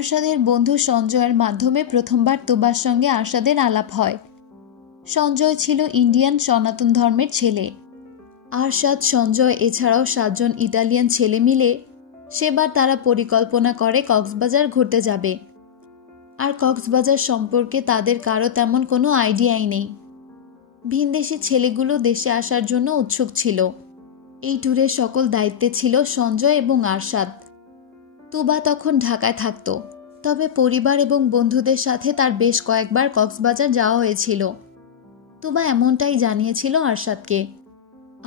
আরশাদের বন্ধু সঞ্জয়ের মাধ্যমে প্রথমবার তুবার সঙ্গে আরশাদের আলাপ হয়। সঞ্জয় ছিল ইন্ডিয়ান সনাতন ধর্মের ছেলে। আরশাদ, সঞ্জয় এছাড়াও 7 জন ইতালিয়ান ছেলে মিলে সেবার তারা পরিকল্পনা করে কক্সবাজার ঘুরতে যাবে। আর কক্সবাজার সম্পর্কে তাদের কারো তেমন কোনো আইডিয়াই নেই। ভিনদেশি ছেলেগুলো দেশে আসার জন্য উৎসুক ছিল। এই ট্যুরের সকল দায়িত্বে ছিল সঞ্জয় এবং আরশাদ। তুবা তখন ঢাকায় থাকত, তবে পরিবার এবং বন্ধুদের সাথে তার বেশ কয়েকবার কক্সবাজার যাওয়া হয়েছিল। তুবা এমনটাই জানিয়েছিল আরশাদকে।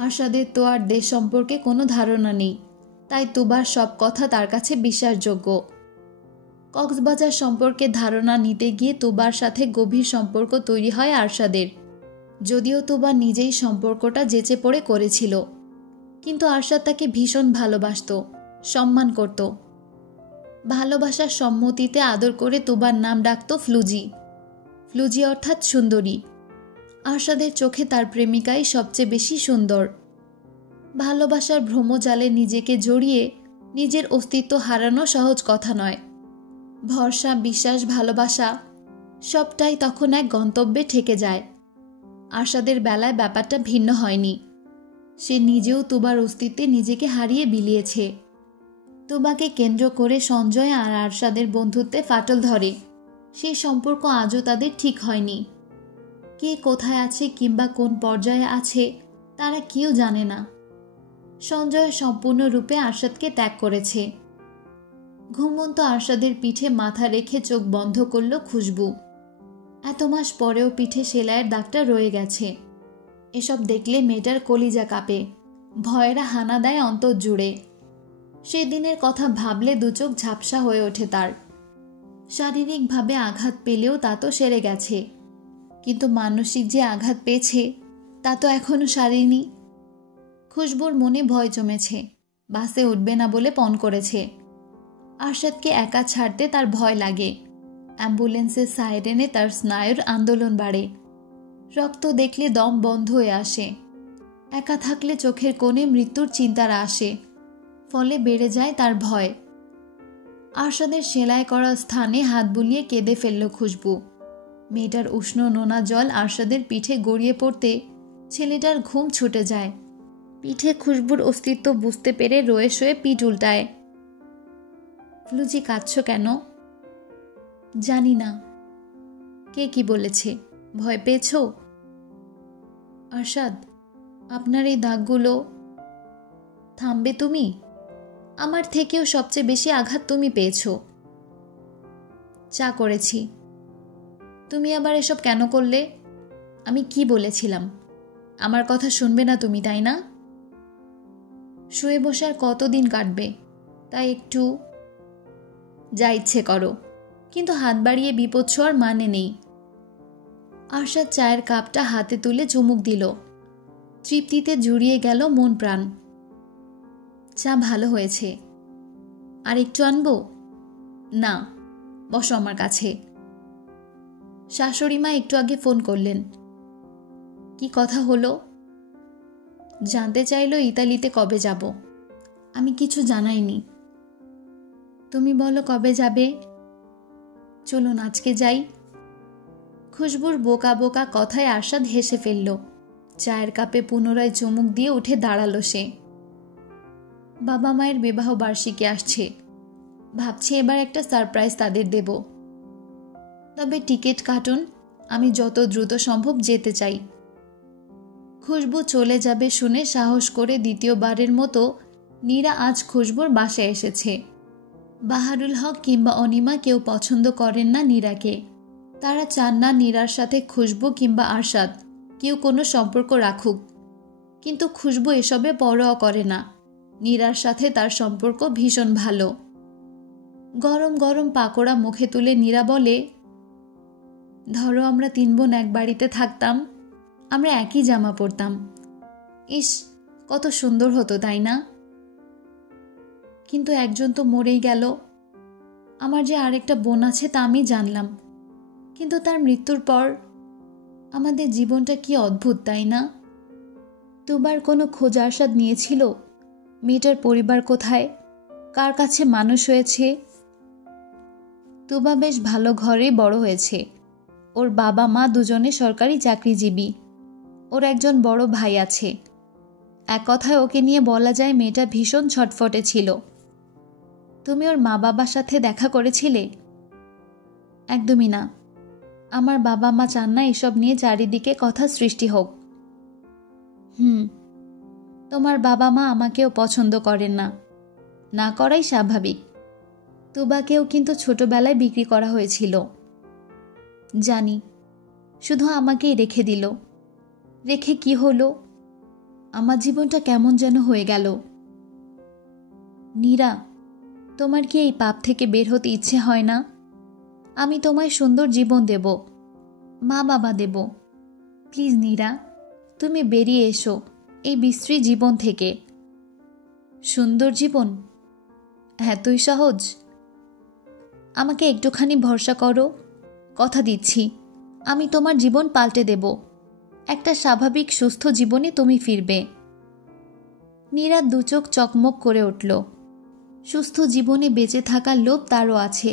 আরশাদের তো আর দেশ সম্পর্কে কোনো ধারণা নেই, তাই তুবার সব কথা তার কাছে বিশ্বাসযোগ্য। কক্সবাজার সম্পর্কে ধারণা নিতে গিয়ে তুবার সাথে গভীর সম্পর্ক তৈরি হয় আরশাদের। যদিও তুবা নিজেই সম্পর্কটা যেচে পড়ে করেছিল, কিন্তু আরশাদ তাকে ভীষণ ভালোবাসত, সম্মান করত। ভালোবাসার সম্মতিতে আদর করে তুবার নাম ডাকত ফ্লুজি। ফ্লুজি অর্থাৎ সুন্দরী। আরশাদের চোখে তার প্রেমিকাই সবচেয়ে বেশি সুন্দর। ভালোবাসার ভ্রমজালে নিজেকে জড়িয়ে নিজের অস্তিত্ব হারানো সহজ কথা নয়। ভরসা, বিশ্বাস, ভালোবাসা সবটাই তখন এক গন্তব্যে ঠেকে যায়। আরশাদের বেলায় ব্যাপারটা ভিন্ন হয়নি। সে নিজেও তুবার অস্তিত্বে নিজেকে হারিয়ে বিলিয়েছে। তুবাকে কেন্দ্র করে সঞ্জয় আর আরশাদের বন্ধুত্বে ফাটল ধরে। সেই সম্পর্ক আজও তাদের ঠিক হয়নি। কে কোথায় আছে কিংবা কোন পর্যায়ে আছে তারা কেউ জানে না। সঞ্জয় সম্পূর্ণরূপে আরশাদকে ত্যাগ করেছে। ঘুমন্ত আরশাদের পিঠে মাথা রেখে চোখ বন্ধ করল খুশবু। এত মাস পরেও পিঠে সেলাইয়ের দাগটা রয়ে গেছে। এসব দেখলে মেয়েটার কলিজা কাঁপে, ভয়েরা হানা দেয় অন্তর জুড়ে। সেদিনের কথা ভাবলে দুচোখ ঝাপসা হয়ে ওঠে তার। শারীরিকভাবে আঘাত পেলেও তা তো সেরে গেছে, কিন্তু মানসিক যে আঘাত পেয়েছে তা তো এখনো সারেনি। খুশবুর মনে ভয় জমেছে, বাসে উঠবে না বলে পণ করেছে। আরশাদকে একা ছাড়তে তার ভয় লাগে। অ্যাম্বুলেন্সের সাইরেনে তার স্নায়ুর আন্দোলন বাড়ে। রক্ত দেখলে দম বন্ধ হয়ে আসে। একা থাকলে চোখের কোণে মৃত্যুর চিন্তারা আসে, ফলে বেড়ে যায় তার ভয়। আরশাদের সেলাই করা স্থানে হাত বুলিয়ে কেঁদে ফেলল খুশবু। মেয়েটার উষ্ণ নোনা জল আরশাদের পিঠে গড়িয়ে পড়তে ছেলেটার ঘুম ছুটে যায়। পিঠে খুশবুর অস্তিত্ব বুঝতে পেরে রয়ে শোয়ে পিঠ উল্টায়। ফ্লুজি, কাঁদছ কেন? জানি না। কে কি বলেছে? ভয় পেয়েছ? আরশাদ, আপনার এই দাগগুলো থামবে তুমি? আমার থেকেও সবচেয়ে বেশি আঘাত তুমি পেয়েছ। চা করেছি। তুমি আবার এসব কেন করলে? আমি কি বলেছিলাম? আমার কথা শুনবে না তুমি, তাই না? শুয়ে বসে আর কতদিন কাটবে, তাই একটু যা ইচ্ছে করো, কিন্তু হাত বাড়িয়ে বিপদ ছোঁয়ার মানে নেই। আরশাদ চায়ের কাপটা হাতে তুলে চুমুক দিল। তৃপ্তিতে জুড়িয়ে গেল মন প্রাণ। চা ভালো হয়েছে। আর একটু আনবো? না, বসো আমার কাছে। শাশুড়ি মা একটু আগে ফোন করলেন। কি কথা হলো? জানতে চাইলো ইতালিতে কবে যাব। আমি কিছু জানাইনি। তুমি বলো কবে যাবে। চলুন আজকে যাই। খুশবুর বোকা বোকা কথায় আরশাদ হেসে ফেলল। চায়ের কাপে পুনরায় চুমুক দিয়ে উঠে দাঁড়ালো সে। বাবা মায়ের বিবাহ বার্ষিকী আসছে, ভাবছি এবার একটা সারপ্রাইজ তাদের দেব। তবে টিকিট কাটুন, আমি যত দ্রুত সম্ভব যেতে চাই। খুশবু চলে যাবে শুনে সাহস করে দ্বিতীয়বারের মতো নীরা আজ খুশবুর বাসায় এসেছে। বাহারুল হক কিংবা অনিমা কেউ পছন্দ করেন না নীরাকে। তারা চান না নীরার সাথে খুশবু কিংবা আরশাদ কেউ কোনো সম্পর্ক রাখুক। কিন্তু খুশবু এসবে পরোয়া করে না। নীরার সাথে তার সম্পর্ক ভীষণ ভালো। গরম গরম পাকোড়া মুখে তুলে নীরা বলে, ধরো আমরা 3 বোন এক বাড়িতে থাকতাম, আমরা একই জামা পরতাম। ইস, কত সুন্দর হতো, তাই না? কিন্তু একজন তো মরেই গেল। আমার যে আরেকটা বোন আছে তা আমি জানলাম, কিন্তু তার মৃত্যুর পর আমাদের জীবনটা কি অদ্ভুত, তাই না? তোবার কোনো খোঁজ আরশাদ নিয়েছিল? মেয়েটার পরিবার কোথায়, কার কাছে মানুষ হয়েছে? তুবা বেশ ভালো ঘরে বড় হয়েছে। ওর বাবা মা দুজনে সরকারি চাকরিজীবী। ওর একজন বড় ভাই আছে। এক কথায় ওকে নিয়ে বলা যায় মেয়েটা ভীষণ ছটফটে ছিল। তুমি ওর মা বাবার সাথে দেখা করেছিলে? একদমই না। আমার বাবা মা চান না এসব নিয়ে চারিদিকে কথা সৃষ্টি হোক। তোমার বাবা মা আমাকেও পছন্দ করেন না, না করাই স্বাভাবিক। তুবাকেও কিন্তু ছোটবেলায় বিক্রি করা হয়েছিল। জানি, শুধু আমাকেই রেখে দিল। রেখে কি হলো? আমার জীবনটা কেমন যেন হয়ে গেল। নীরা, তোমার কি এই পাপ থেকে বের হতে ইচ্ছে হয় না? আমি তোমায় সুন্দর জীবন দেব, মা বাবা দেব। প্লিজ নীরা, তুমি বেরিয়ে এসো এই বিশ্রী জীবন থেকে। সুন্দর জীবন এতই সহজ? আমাকে একটুখানি ভরসা করো, কথা দিচ্ছি আমি তোমার জীবন পাল্টে দেব। একটা স্বাভাবিক সুস্থ জীবনে তুমি ফিরবে। নীরা দুচোখ চকমক করে উঠল। সুস্থ জীবনে বেঁচে থাকার লোভ তারও আছে,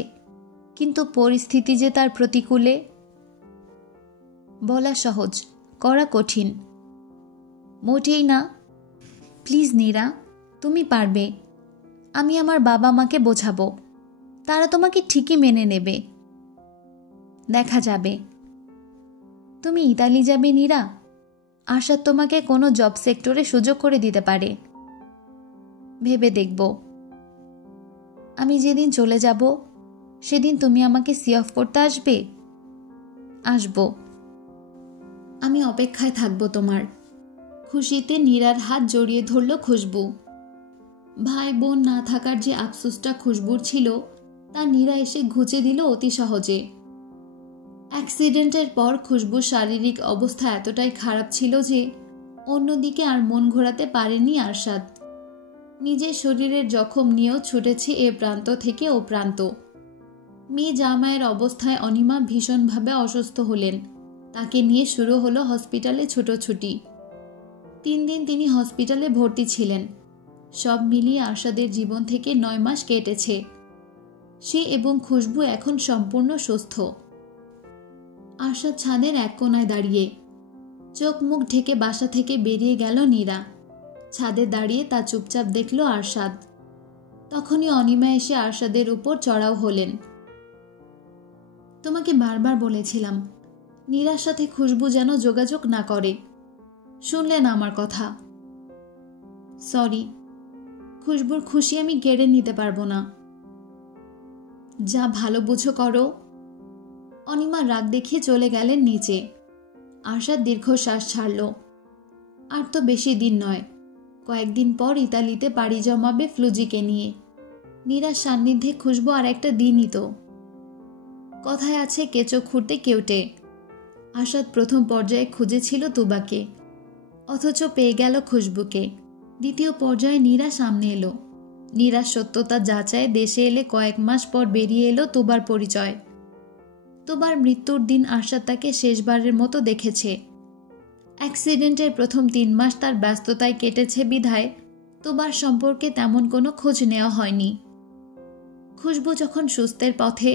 কিন্তু পরিস্থিতি যে তার প্রতিকূলে। বলা সহজ, করা কঠিন। মোটেই না। প্লিজ নীরা, তুমি পারবে। আমি আমার বাবা মাকে বোঝাবো, তারা তোমাকে ঠিকই মেনে নেবে। দেখা যাবে। তুমি ইতালি যাবে নীরা? আশাদ তোমাকে কোনো জব সেক্টরে সুযোগ করে দিতে পারে। ভেবে দেখব। আমি যেদিন চলে যাব সেদিন তুমি আমাকে সি অফ করতে আসবে? আসব। আমি অপেক্ষায় থাকবো তোমার। খুশিতে নীরার হাত জড়িয়ে ধরল খুশবু। ভাই বোন না থাকার যে আফসোসটা খুশবুর ছিল তা নীরা এসে ঘুচে দিল অতি সহজে। অ্যাক্সিডেন্টের পর খুশবুর শারীরিক অবস্থা এতটাই খারাপ ছিল যে অন্যদিকে আর মন ঘোরাতে পারেনি আরশাদ। নিজের শরীরের জখম নিয়েও ছুটেছে এ প্রান্ত থেকে ও প্রান্ত। মেয়ে জামাইয়ের অবস্থায় অনিমা ভীষণভাবে অসুস্থ হলেন। তাকে নিয়ে শুরু হলো হসপিটালে ছুটোছুটি। 3 দিন তিনি হসপিটালে ভর্তি ছিলেন। সব মিলিয়ে আরশাদের জীবন থেকে 9 মাস কেটেছে। সে এবং খুশবু এখন সম্পূর্ণ সুস্থ। আরশাদ ছাদের এক কোনায় দাঁড়িয়ে, চোখ মুখ ঢেকে বাসা থেকে বেরিয়ে গেল নীরা। ছাদে দাঁড়িয়ে তা চুপচাপ দেখল আরশাদ। তখনই অনিমা এসে আরশাদের উপর চড়াও হলেন। তোমাকে বারবার বলেছিলাম নীরার সাথে খুশবু যেন যোগাযোগ না করে। শুনলে না আমার কথা? সরি, খুশবুর খুশি আমি কেড়ে নিতে পারবো না। যা ভালো বুঝো করো। অনিমা রাগ দেখিয়ে চলে গেলেন নিচে। আরশাদ দীর্ঘশ্বাস ছাড়ল। আর তো বেশি দিন নয়, কয়েকদিন পর ইতালিতে পাড়ি জমাবে ফ্লুজিকে নিয়ে। নীরার সান্নিধ্যে খুশবু আর একটা দিনই তো। কথায় আছে কেঁচো খুঁড়তে কেউটে। আরশাদ প্রথম পর্যায়ে খুঁজেছিল তুবাকে, অথচ পেয়ে গেল খুশবুকে। দ্বিতীয় পর্যায়ে নীরা সামনে এলো। নীরার সত্যতা যাচাই দেশে এলে কয়েক মাস পর বেরিয়ে এলো তুবার পরিচয়। তুবার মৃত্যুর দিন আরশাদ তাকে শেষবারের মতো দেখেছে। অ্যাক্সিডেন্টের প্রথম 3 মাস তার ব্যস্ততায় কেটেছে বিধায় তুবার সম্পর্কে তেমন কোনো খোঁজ নেওয়া হয়নি। খুশবু যখন সুস্থের পথে,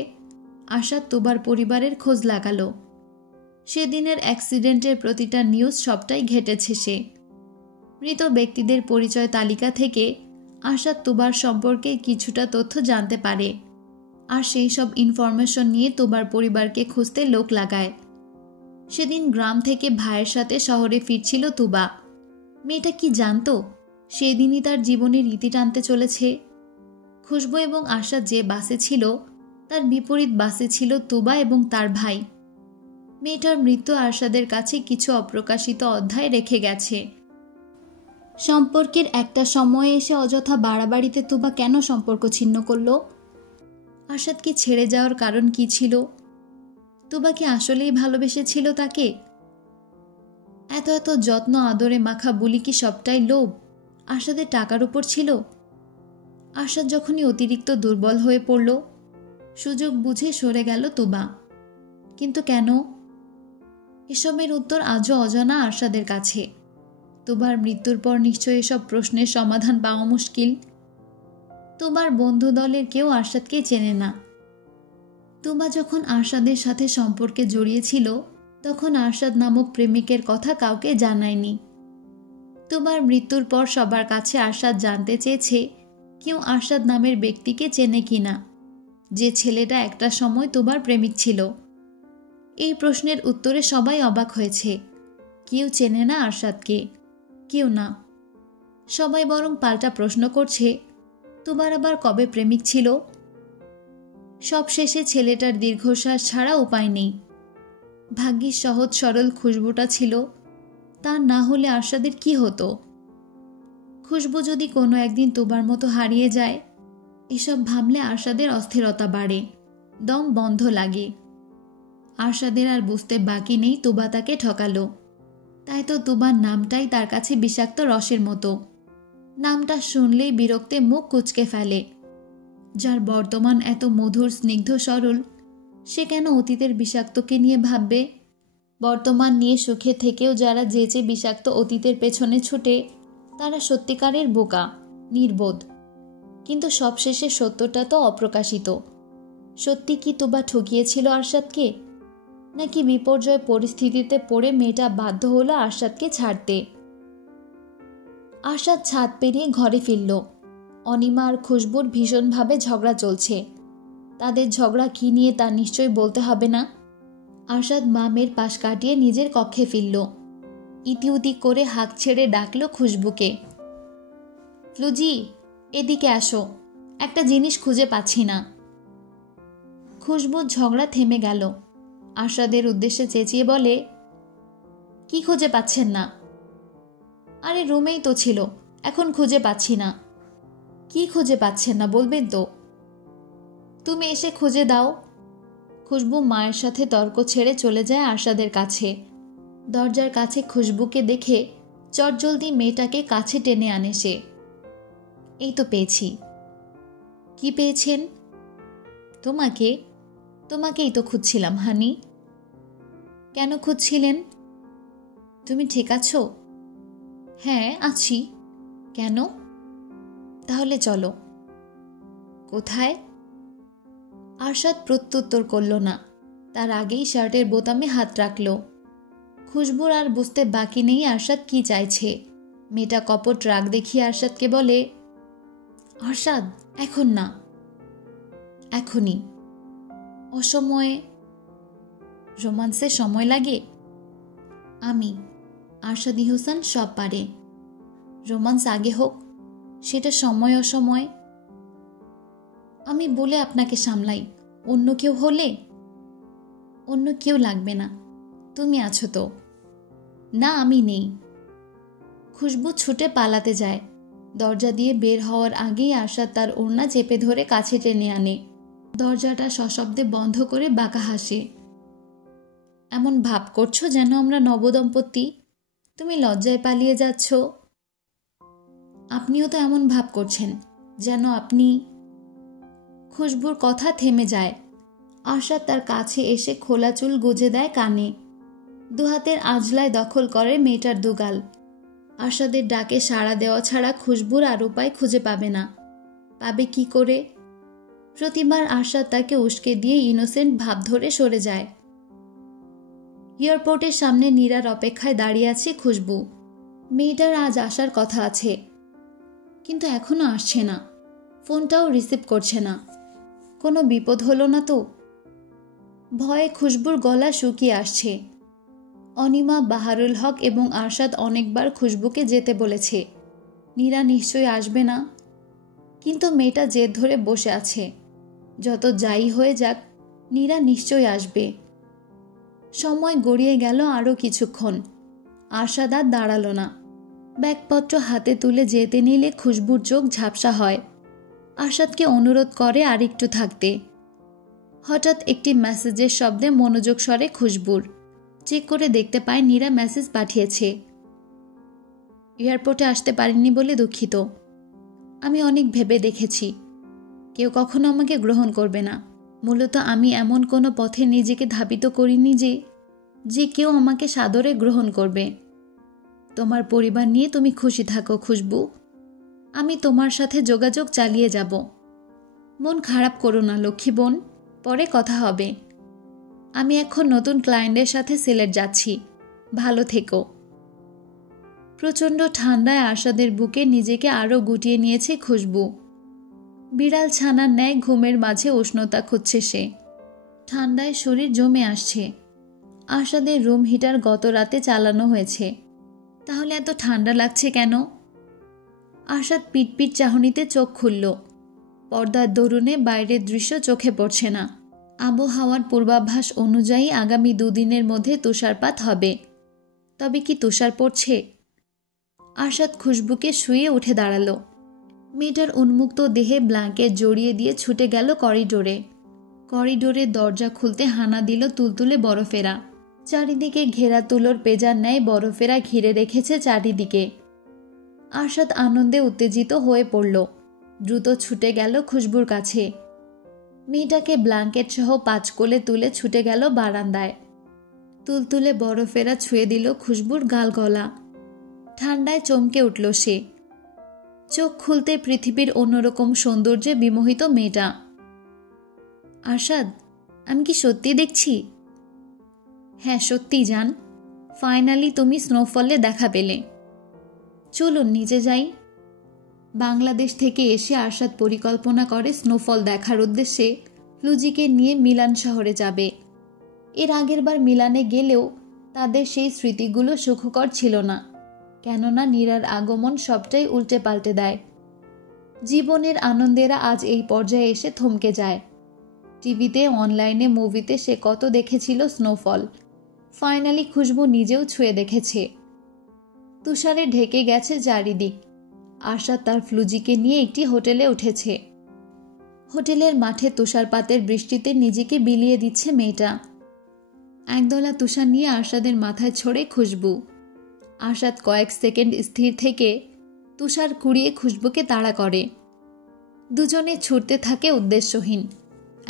আরশাদ তুবার পরিবারের খোঁজ লাগালো। সেদিনের অ্যাক্সিডেন্টের প্রতিটা নিউজ সবটাই ঘেটেছে সে। মৃত ব্যক্তিদের পরিচয় তালিকা থেকে আরশাদ তুবার সম্পর্কে কিছুটা তথ্য জানতে পারে, আর সেই সব ইনফরমেশন নিয়ে তুবার পরিবারকে খুঁজতে লোক লাগায়। সেদিন গ্রাম থেকে ভাইয়ের সাথে শহরে ফিরছিল তুবা। মেয়েটা কি জানতো সেদিনই তার জীবনের ইতি টানতে চলেছে? খুশবু এবং আরশাদ যে বাসে ছিল তার বিপরীত বাসে ছিল তুবা এবং তার ভাই। মেয়েটার মৃত্যু আরশাদের কাছে কিছু অপ্রকাশিত অধ্যায় রেখে গেছে। সম্পর্কের একটা সময়ে এসে অযথা বাড়াবাড়িতে তুবা কেন সম্পর্ক ছিন্ন করল? আরশাদকে ছেড়ে যাওয়ার কারণ কি ছিল? তুবা কি আসলেই ভালোবেসেছিল তাকে? এত এত যত্ন আদরে মাখা বুলি কি সবটাই লোভ? আরশাদের টাকার উপর ছিল? আরশাদ যখনই অতিরিক্ত দুর্বল হয়ে পড়ল, সুযোগ বুঝে সরে গেল তুবা। কিন্তু কেন? এসবের উত্তর আজও অজানা আরশাদের কাছে। তুবার মৃত্যুর পর নিশ্চয়ই এসব প্রশ্নের সমাধান পাওয়া মুশকিল। তুবার বন্ধু দলের কেউ আরশাদকে চেনে না। তুবা যখন আরশাদের সাথে সম্পর্কে জড়িয়েছিল তখন আরশাদ নামক প্রেমিকের কথা কাউকে জানায়নি। তুবার মৃত্যুর পর সবার কাছে আরশাদ জানতে চেয়েছে কেউ আরশাদ নামের ব্যক্তিকে চেনে কিনা, যে ছেলেটা একটা সময় তুবার প্রেমিক ছিল। এই প্রশ্নের উত্তরে সবাই অবাক হয়েছে। কেউ চেনে না আরশাদকে, কেউ না। সবাই বরং পাল্টা প্রশ্ন করছে তুবার আবার কবে প্রেমিক ছিল। সবশেষে ছেলেটার দীর্ঘশ্বাস ছাড়া উপায় নেই। ভাগ্যিস সহজ সরল খুশবুটা ছিল, তা না হলে আরশাদের কি হতো? খুশবু যদি কোনো একদিন তুবার মতো হারিয়ে যায়, এসব ভাবলে আরশাদের অস্থিরতা বাড়ে, দম বন্ধ লাগে। আরশাদের আর বুঝতে বাকি নেই তুবা তাকে ঠকালো। তাই তো তুবার নামটাই তার কাছে বিষাক্ত রসের মতো। নামটা শুনলেই বিরক্তে মুখ কুঁচকে ফেলে। যার বর্তমান এত মধুর স্নিগ্ধ সরল, সে কেন অতীতের বিষাক্তকে নিয়ে ভাববে? বর্তমান নিয়ে সুখে থেকেও যারা যেচে বিষাক্ত অতীতের পেছনে ছুটে, তারা সত্যিকারের বোকা, নির্বোধ। কিন্তু সবশেষে সত্যটা তো অপ্রকাশিত। সত্যি কি তুবা ঠকিয়েছিল আরশাদকে, নাকি বিপর্যয় পরিস্থিতিতে পড়ে মেয়েটা বাধ্য হলো আরশাদকে ছাড়তে? আরশাদ ছাদ পেরিয়ে ঘরে ফিরল। অনিমা আর খুশবুর ভীষণভাবে ঝগড়া চলছে। তাদের ঝগড়া কি নিয়ে তা নিশ্চয় বলতে হবে না। আরশাদ মামের পাশ কাটিয়ে নিজের কক্ষে ফিরল। ইতিউতি করে হাঁক ছেড়ে ডাকল খুশবুকে, ফ্লুজি, এদিকে আসো, একটা জিনিস খুঁজে পাচ্ছি না। খুশবুর ঝগড়া থেমে গেল। আরশাদের উদ্দেশ্যে চেঁচিয়ে বলে, কি খুঁজে পাচ্ছেন না? আরে রুমেই তো ছিল, এখন খুঁজে পাচ্ছি না। কি খুঁজে পাচ্ছেন না বলবেন তো? তুমি এসে খুঁজে দাও। খুশবু মায়ের সাথে তর্ক ছেড়ে চলে যায় আরশাদের কাছে। দরজার কাছে খুশবুকে দেখে চটজলদি মেয়েটাকে কাছে টেনে আনে সে। এই তো পেয়েছি। কি পেয়েছেন? তোমাকে। তোমাকেই তো খুঁজছিলাম হানি। কেন খুঁজছিলেন? তুমি ঠিক আছো? হ্যাঁ আছি। কেন? তাহলে চলো। কোথায়? আরশাদ প্রত্যুত্তর করল না। তার আগেই শার্টের বোতামে হাত রাখল। খুশবুর আর বুঝতে বাকি নেই আরশাদ কি চাইছে। মেয়েটা কপট রাগ দেখিয়ে আরশাদকে বলে, আরশাদ, এখন না। এখনই? অসময়ে? রোমান্সে সময় লাগে? আমি আরশাদ ইহসান সব পারে। রোমান্স আগে হোক, সেটা সময় অসময়। আমি বলে আপনাকে সামলাই, অন্য কেউ হলে? অন্য কেউ লাগবে না, তুমি আছো তো। না, আমি নেই। খুশবু ছুটে পালাতে যায়। দরজা দিয়ে বের হওয়ার আগেই আরশাদ তার ওড়না চেপে ধরে কাছে টেনে আনে। দরজাটা সশব্দে বন্ধ করে বাঁকা হাসে। এমন ভাব করছো যেন আমরা নবদম্পতি, তুমি লজ্জায় পালিয়ে যাচ্ছ। আপনিও তো এমন ভাব করছেন যেন আপনি। খুশবুর কথা থেমে যায়। আরশাদ তার কাছে এসে খোলা চুল গুজে দেয় কানে। দুহাতের আঁজলায় দখল করে মেয়েটার দুগাল। আরশাদের ডাকে সাড়া দেওয়া ছাড়া খুশবুর আর উপায় খুঁজে পাবে না। পাবে কি করে? প্রতিবার আরশাদ তাকে উস্কে দিয়ে ইনোসেন্ট ভাব ধরে সরে যায়। এয়ারপোর্টের সামনে নীরার অপেক্ষায় দাঁড়িয়ে আছে খুশবু। মেয়েটার আজ আসার কথা আছে, কিন্তু এখনো আসছে না। ফোনটাও রিসিভ করছে না। কোনো বিপদ হলো না তো? ভয়ে খুশবুর গলা শুকিয়ে আসছে। অনিমা, বাহারুল হক এবং আরশাদ অনেকবার খুশবুকে যেতে বলেছে। নীরা নিশ্চয়ই আসবে না, কিন্তু মেয়েটা জেদ ধরে বসে আছে। যত যাই হয়ে যাক, নীরা নিশ্চয়ই আসবে। সময় গড়িয়ে গেল আরও কিছুক্ষণ। আরশাদ আর দাঁড়ালো না। ব্যাগপত্র হাতে তুলে যেতে নিলে খুশবুর চোখ ঝাপসা হয়। আরশাদকে অনুরোধ করে আর একটু থাকতে। হঠাৎ একটি মেসেজের শব্দে মনোযোগ সরে খুশবুর। চেক করে দেখতে পায় নীরা মেসেজ পাঠিয়েছে। এয়ারপোর্টে আসতে পারিনি বলে দুঃখিত। আমি অনেক ভেবে দেখেছি, কেউ কখনো আমাকে গ্রহণ করবে না। মূলত আমি এমন কোনো পথে নিজেকে ধাবিত করিনি যে কেউ আমাকে সাদরে গ্রহণ করবে। তোমার পরিবার নিয়ে তুমি খুশি থাকো খুশবু। আমি তোমার সাথে যোগাযোগ চালিয়ে যাব। মন খারাপ করো না লক্ষ্মী বোন, পরে কথা হবে। আমি এখন নতুন ক্লায়েন্টের সাথে সিলেট যাচ্ছি। ভালো থেকো। প্রচণ্ড ঠান্ডায় আরশাদের বুকে নিজেকে আরও গুটিয়ে নিয়েছে খুশবু। বিড়াল ছানার ন্যায় ঘুমের মাঝে উষ্ণতা খুঁজছে সে। ঠান্ডায় শরীর জমে আসছে। আরশাদের রুম হিটার গত রাতে চালানো হয়েছে, তাহলে এত ঠান্ডা লাগছে কেন? আরশাদ পিটপিট চাহনিতে চোখ খুলল। পর্দার দরুনে বাইরের দৃশ্য চোখে পড়ছে না। আবহাওয়ার পূর্বাভাস অনুযায়ী আগামী 2 দিনের মধ্যে তুষারপাত হবে। তবে কি তুষার পড়ছে? আরশাদ খুশবুকে শুয়ে উঠে দাঁড়ালো। মেয়েটার উন্মুক্ত দেহে ব্ল্যাঙ্কেট জড়িয়ে দিয়ে ছুটে গেল করিডোরে। করিডোরের দরজা খুলতে হানা দিল তুলতুলে বরফেরা। চারিদিকে ঘেরা তুলোর পেজার ন্যায় বরফেরা ঘিরে রেখেছে চারিদিকে। আরশাদ আনন্দে উত্তেজিত হয়ে পড়ল। দ্রুত ছুটে গেল খুশবুর কাছে। মেয়েটাকে ব্ল্যাঙ্কেট সহ 5 কোলে তুলে ছুটে গেল বারান্দায়। তুলতুলে বরফেরা ছুঁয়ে দিল খুশবুর গাল গলা। ঠান্ডায় চমকে উঠল সে। চোখ খুলতে পৃথিবীর অন্যরকম সৌন্দর্যে বিমোহিত মেয়েটা। আরশাদ, আমি কি সত্যি দেখছি? হ্যাঁ, সত্যি জান। ফাইনালি তুমি স্নোফলে দেখা পেলে। চলুন নিচে যাই। বাংলাদেশ থেকে এসে আরশাদ পরিকল্পনা করে স্নোফল দেখার উদ্দেশ্যে ফ্লুজিকে নিয়ে মিলান শহরে যাবে। এর আগের বার মিলানে গেলেও তাদের সেই স্মৃতিগুলো সুখকর ছিল না, কেননা নীরার আগমন সবটাই উল্টে পাল্টে দেয়। জীবনের আনন্দেরা আজ এই পর্যায়ে এসে থমকে যায়। টিভিতে, অনলাইনে, মুভিতে সে কত দেখেছিল স্নোফল। ফাইনালি খুশবু নিজেও ছুঁয়ে দেখেছে। তুষারে ঢেকে গেছে চারিদিক। আরশাদ তার ফ্লুজিকে নিয়ে একটি হোটেলে উঠেছে। হোটেলের মাঠে তুষারপাতের বৃষ্টিতে নিজেকে বিলিয়ে দিচ্ছে মেয়েটা। একদলা তুষার নিয়ে আরশাদের মাথায় ছড়ে খুশবু। আরশাদ কয়েক সেকেন্ড স্থির থেকে তুষার কুড়িয়ে খুশবুকে তাড়া করে। দুজনে ছুটতে থাকে উদ্দেশ্যহীন।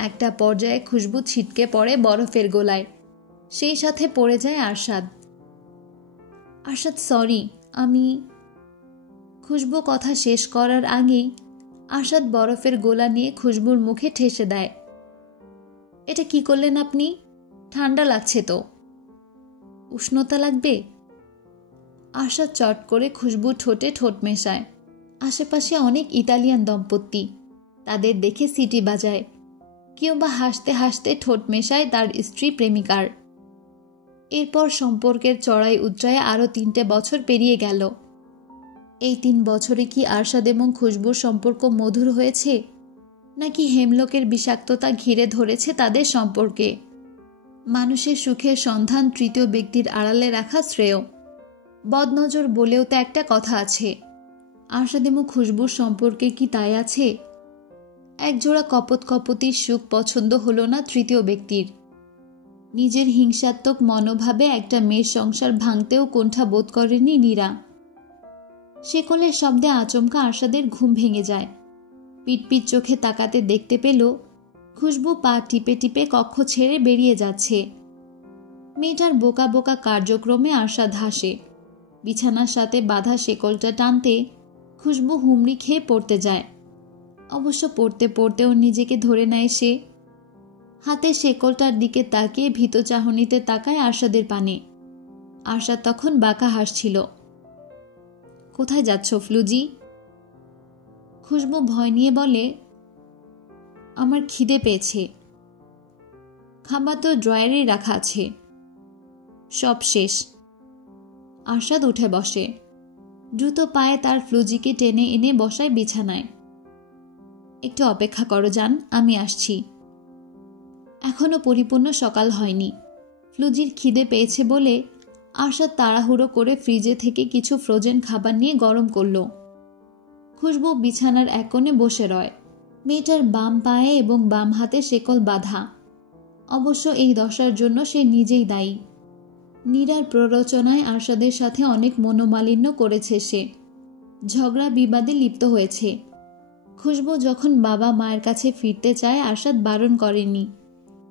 একটা পর্যায়ে খুশবু ছিটকে পড়ে বরফের গোলায়। সেই সাথে পড়ে যায় আরশাদ। আরশাদ, সরি, আমি। খুশবু কথা শেষ করার আগেই আরশাদ বরফের গোলা নিয়ে খুশবুর মুখে ঠেসে দেয়। এটা কি করলেন আপনি? ঠান্ডা লাগছে তো। উষ্ণতা লাগবে? আরশাদ চট করে খুশবু ঠোঁটে ঠোঁট মেশায়। আশেপাশে অনেক ইতালিয়ান দম্পতি, তাদের দেখে সিটি বাজায়। কেউ বা হাসতে হাসতে ঠোঁট মেশায় তার স্ত্রী প্রেমিকার। এরপর সম্পর্কের চড়াই উতরায় আরও 3টে বছর পেরিয়ে গেল। এই 3 বছরে কি আরশাদ এবং খুশবুর সম্পর্ক মধুর হয়েছে, নাকি হেমলকের বিষাক্ততা ঘিরে ধরেছে তাদের সম্পর্কে? মানুষের সুখের সন্ধান তৃতীয় ব্যক্তির আড়ালে রাখা শ্রেয়। বদনজর বলেও তো একটা কথা আছে। আরশাদ এবং খুশবুর সম্পর্কে কি তাই আছে? একজোড়া কপত কপতির সুখ পছন্দ হলো না তৃতীয় ব্যক্তির। নিজের হিংসাত্মক মনোভাবে একটা মেয়ের সংসার ভাঙতেও কুণ্ঠা বোধ করেনি নীরা। শেকলের শব্দে আচমকা আরশাদের ঘুম ভেঙে যায়। পিটপিট চোখে তাকাতে দেখতে পেল খুশবু পা টিপে টিপে কক্ষ ছেড়ে বেরিয়ে যাচ্ছে। মেয়েটার বোকা বোকা কার্যক্রমে আরশাদ হাসে। বিছানার সাথে বাঁধা শেকলটা টানতে খুশবু হুমড়ি খেয়ে পড়তে যায়। অবশ্য পড়তে পড়তেও নিজেকে ধরে নেয় সে। হাতে শেকলটার দিকে তাকিয়ে ভীত চাহনিতে তাকায় আরশাদের পানে। আরশাদ তখন বাঁকা হাসছিল। কোথায় যাচ্ছ ফ্লুজি? খুশবু ভয় নিয়ে বলে, আমার খিদে পেয়েছে। খাবার তো ড্রয়ারেই রাখা আছে। সব শেষ। আরশাদ উঠে বসে। দ্রুত পায়ে তার ফ্লুজিকে টেনে এনে বসায় বিছানায়। একটু অপেক্ষা করো জান, আমি আসছি। এখনো পরিপূর্ণ সকাল হয়নি। ফ্লুজির খিদে পেয়েছে বলে আরশাদ তাড়াহুড়ো করে ফ্রিজে থেকে কিছু ফ্রোজেন খাবার নিয়ে গরম করল। খুশবু বিছানার এক কোণে বসে রয়। মেয়েটার বাম পায়ে এবং বাম হাতে শেকল বাঁধা। অবশ্য এই দশার জন্য সে নিজেই দায়ী। নীরার প্ররোচনায় আরশাদের সাথে অনেক মনোমালিন্য করেছে সে। ঝগড়া বিবাদে লিপ্ত হয়েছে। খুশবু যখন বাবা মায়ের কাছে ফিরতে চায় আরশাদ বারণ করেনি।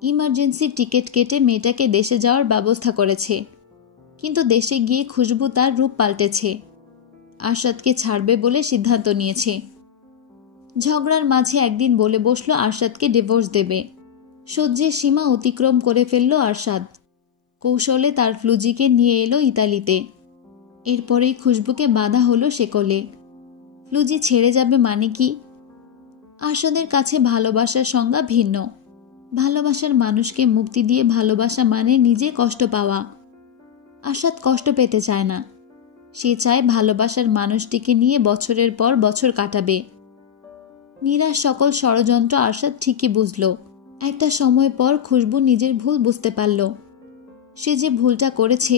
ইমার্জেন্সি টিকিট কেটে মেয়েটাকে দেশে যাওয়ার ব্যবস্থা করেছে। কিন্তু দেশে গিয়ে খুশবু তার রূপ পাল্টেছে। আরশাদকে ছাড়বে বলে সিদ্ধান্ত নিয়েছে। ঝগড়ার মাঝে একদিন বলে বসলো আরশাদকে ডিভোর্স দেবে। সহ্যের সীমা অতিক্রম করে ফেলল আরশাদ। কৌশলে তার ফ্লুজিকে নিয়ে এলো ইতালিতে। এরপরেই খুশবুকে বাধা হলো শেকলে। ফ্লুজি ছেড়ে যাবে মানে কি? আরশাদের কাছে ভালোবাসার সংজ্ঞা ভিন্ন। ভালোবাসার মানুষকে মুক্তি দিয়ে ভালোবাসা মানে নিজে কষ্ট পাওয়া। আরশাদ কষ্ট পেতে চায় না। সে চায় ভালোবাসার মানুষটিকে নিয়ে বছরের পর বছর কাটাবে। নীরার সকল ষড়যন্ত্র আরশাদ ঠিকই বুঝল। একটা সময় পর খুশবু নিজের ভুল বুঝতে পারল। সে যে ভুলটা করেছে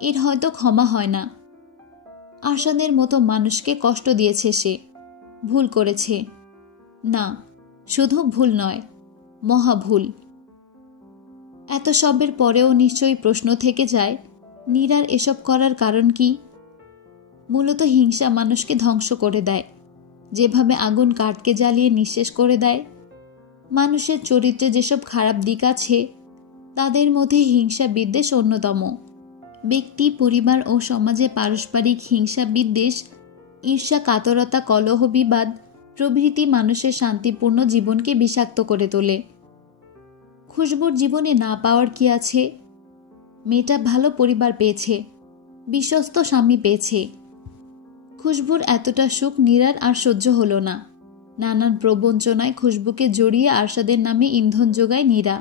এর হয়তো ক্ষমা হয় না। আরশাদের মতো মানুষকে কষ্ট দিয়েছে সে, ভুল করেছে। না, শুধু ভুল নয়, মহাভুল। এত সবের পরেও নিশ্চয়ই প্রশ্ন থেকে যায়, নীরার এসব করার কারণ কি? মূলত হিংসা মানুষকে ধ্বংস করে দেয়, যেভাবে আগুন কাঠকে জ্বালিয়ে নিঃশেষ করে দেয়। মানুষের চরিত্রে যেসব খারাপ দিক আছে তাদের মধ্যে হিংসা বিদ্বেষ অন্যতম। ব্যক্তি, পরিবার ও সমাজে পারস্পরিক হিংসা বিদ্বেষ, ঈর্ষা, কাতরতা, কলহ, বিবাদ প্রভৃতি মানুষের শান্তিপূর্ণ জীবনকে বিষাক্ত করে তোলে। খুশবুর জীবনে না পাওয়ার কি আছে? মেয়েটা ভালো পরিবার পেয়েছে, বিশ্বস্ত স্বামী পেয়েছে। খুশবুর এতটা সুখ নীরার আর সহ্য হলো না। নানান প্রবঞ্চনায় খুশবুকে জড়িয়ে আরশাদের নামে ইন্ধন যোগায় নীরা।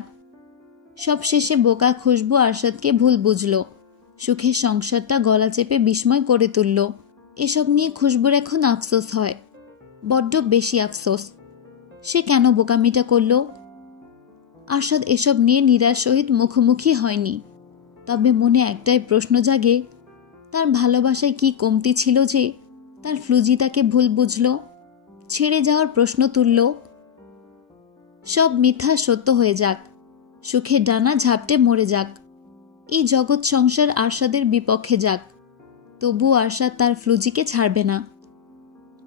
সবশেষে বোকা খুশবু আরশাদকে ভুল বুঝল, সুখের সংসারটা গলা চেপে বিস্ময় করে তুলল। এসব নিয়ে খুশবুর এখন আফসোস হয়, বড্ড বেশি আফসোস। সে কেন বোকামিটা করল? আরশাদ এসব নিয়ে নীরার সহিত মুখোমুখি হয়নি, তবে মনে একটাই প্রশ্ন জাগে, তার ভালোবাসায় কি কমতি ছিল যে তার ফ্লুজি তাকে ভুল বুঝল, ছেড়ে যাওয়ার প্রশ্ন তুলল? সব মিথ্যা সত্য হয়ে যাক, সুখের ডানা ঝাপটে মরে যাক, এই জগৎ সংসার আরশাদের বিপক্ষে যাক, তবু আরশাদ তার ফ্লুজিকে ছাড়বে না।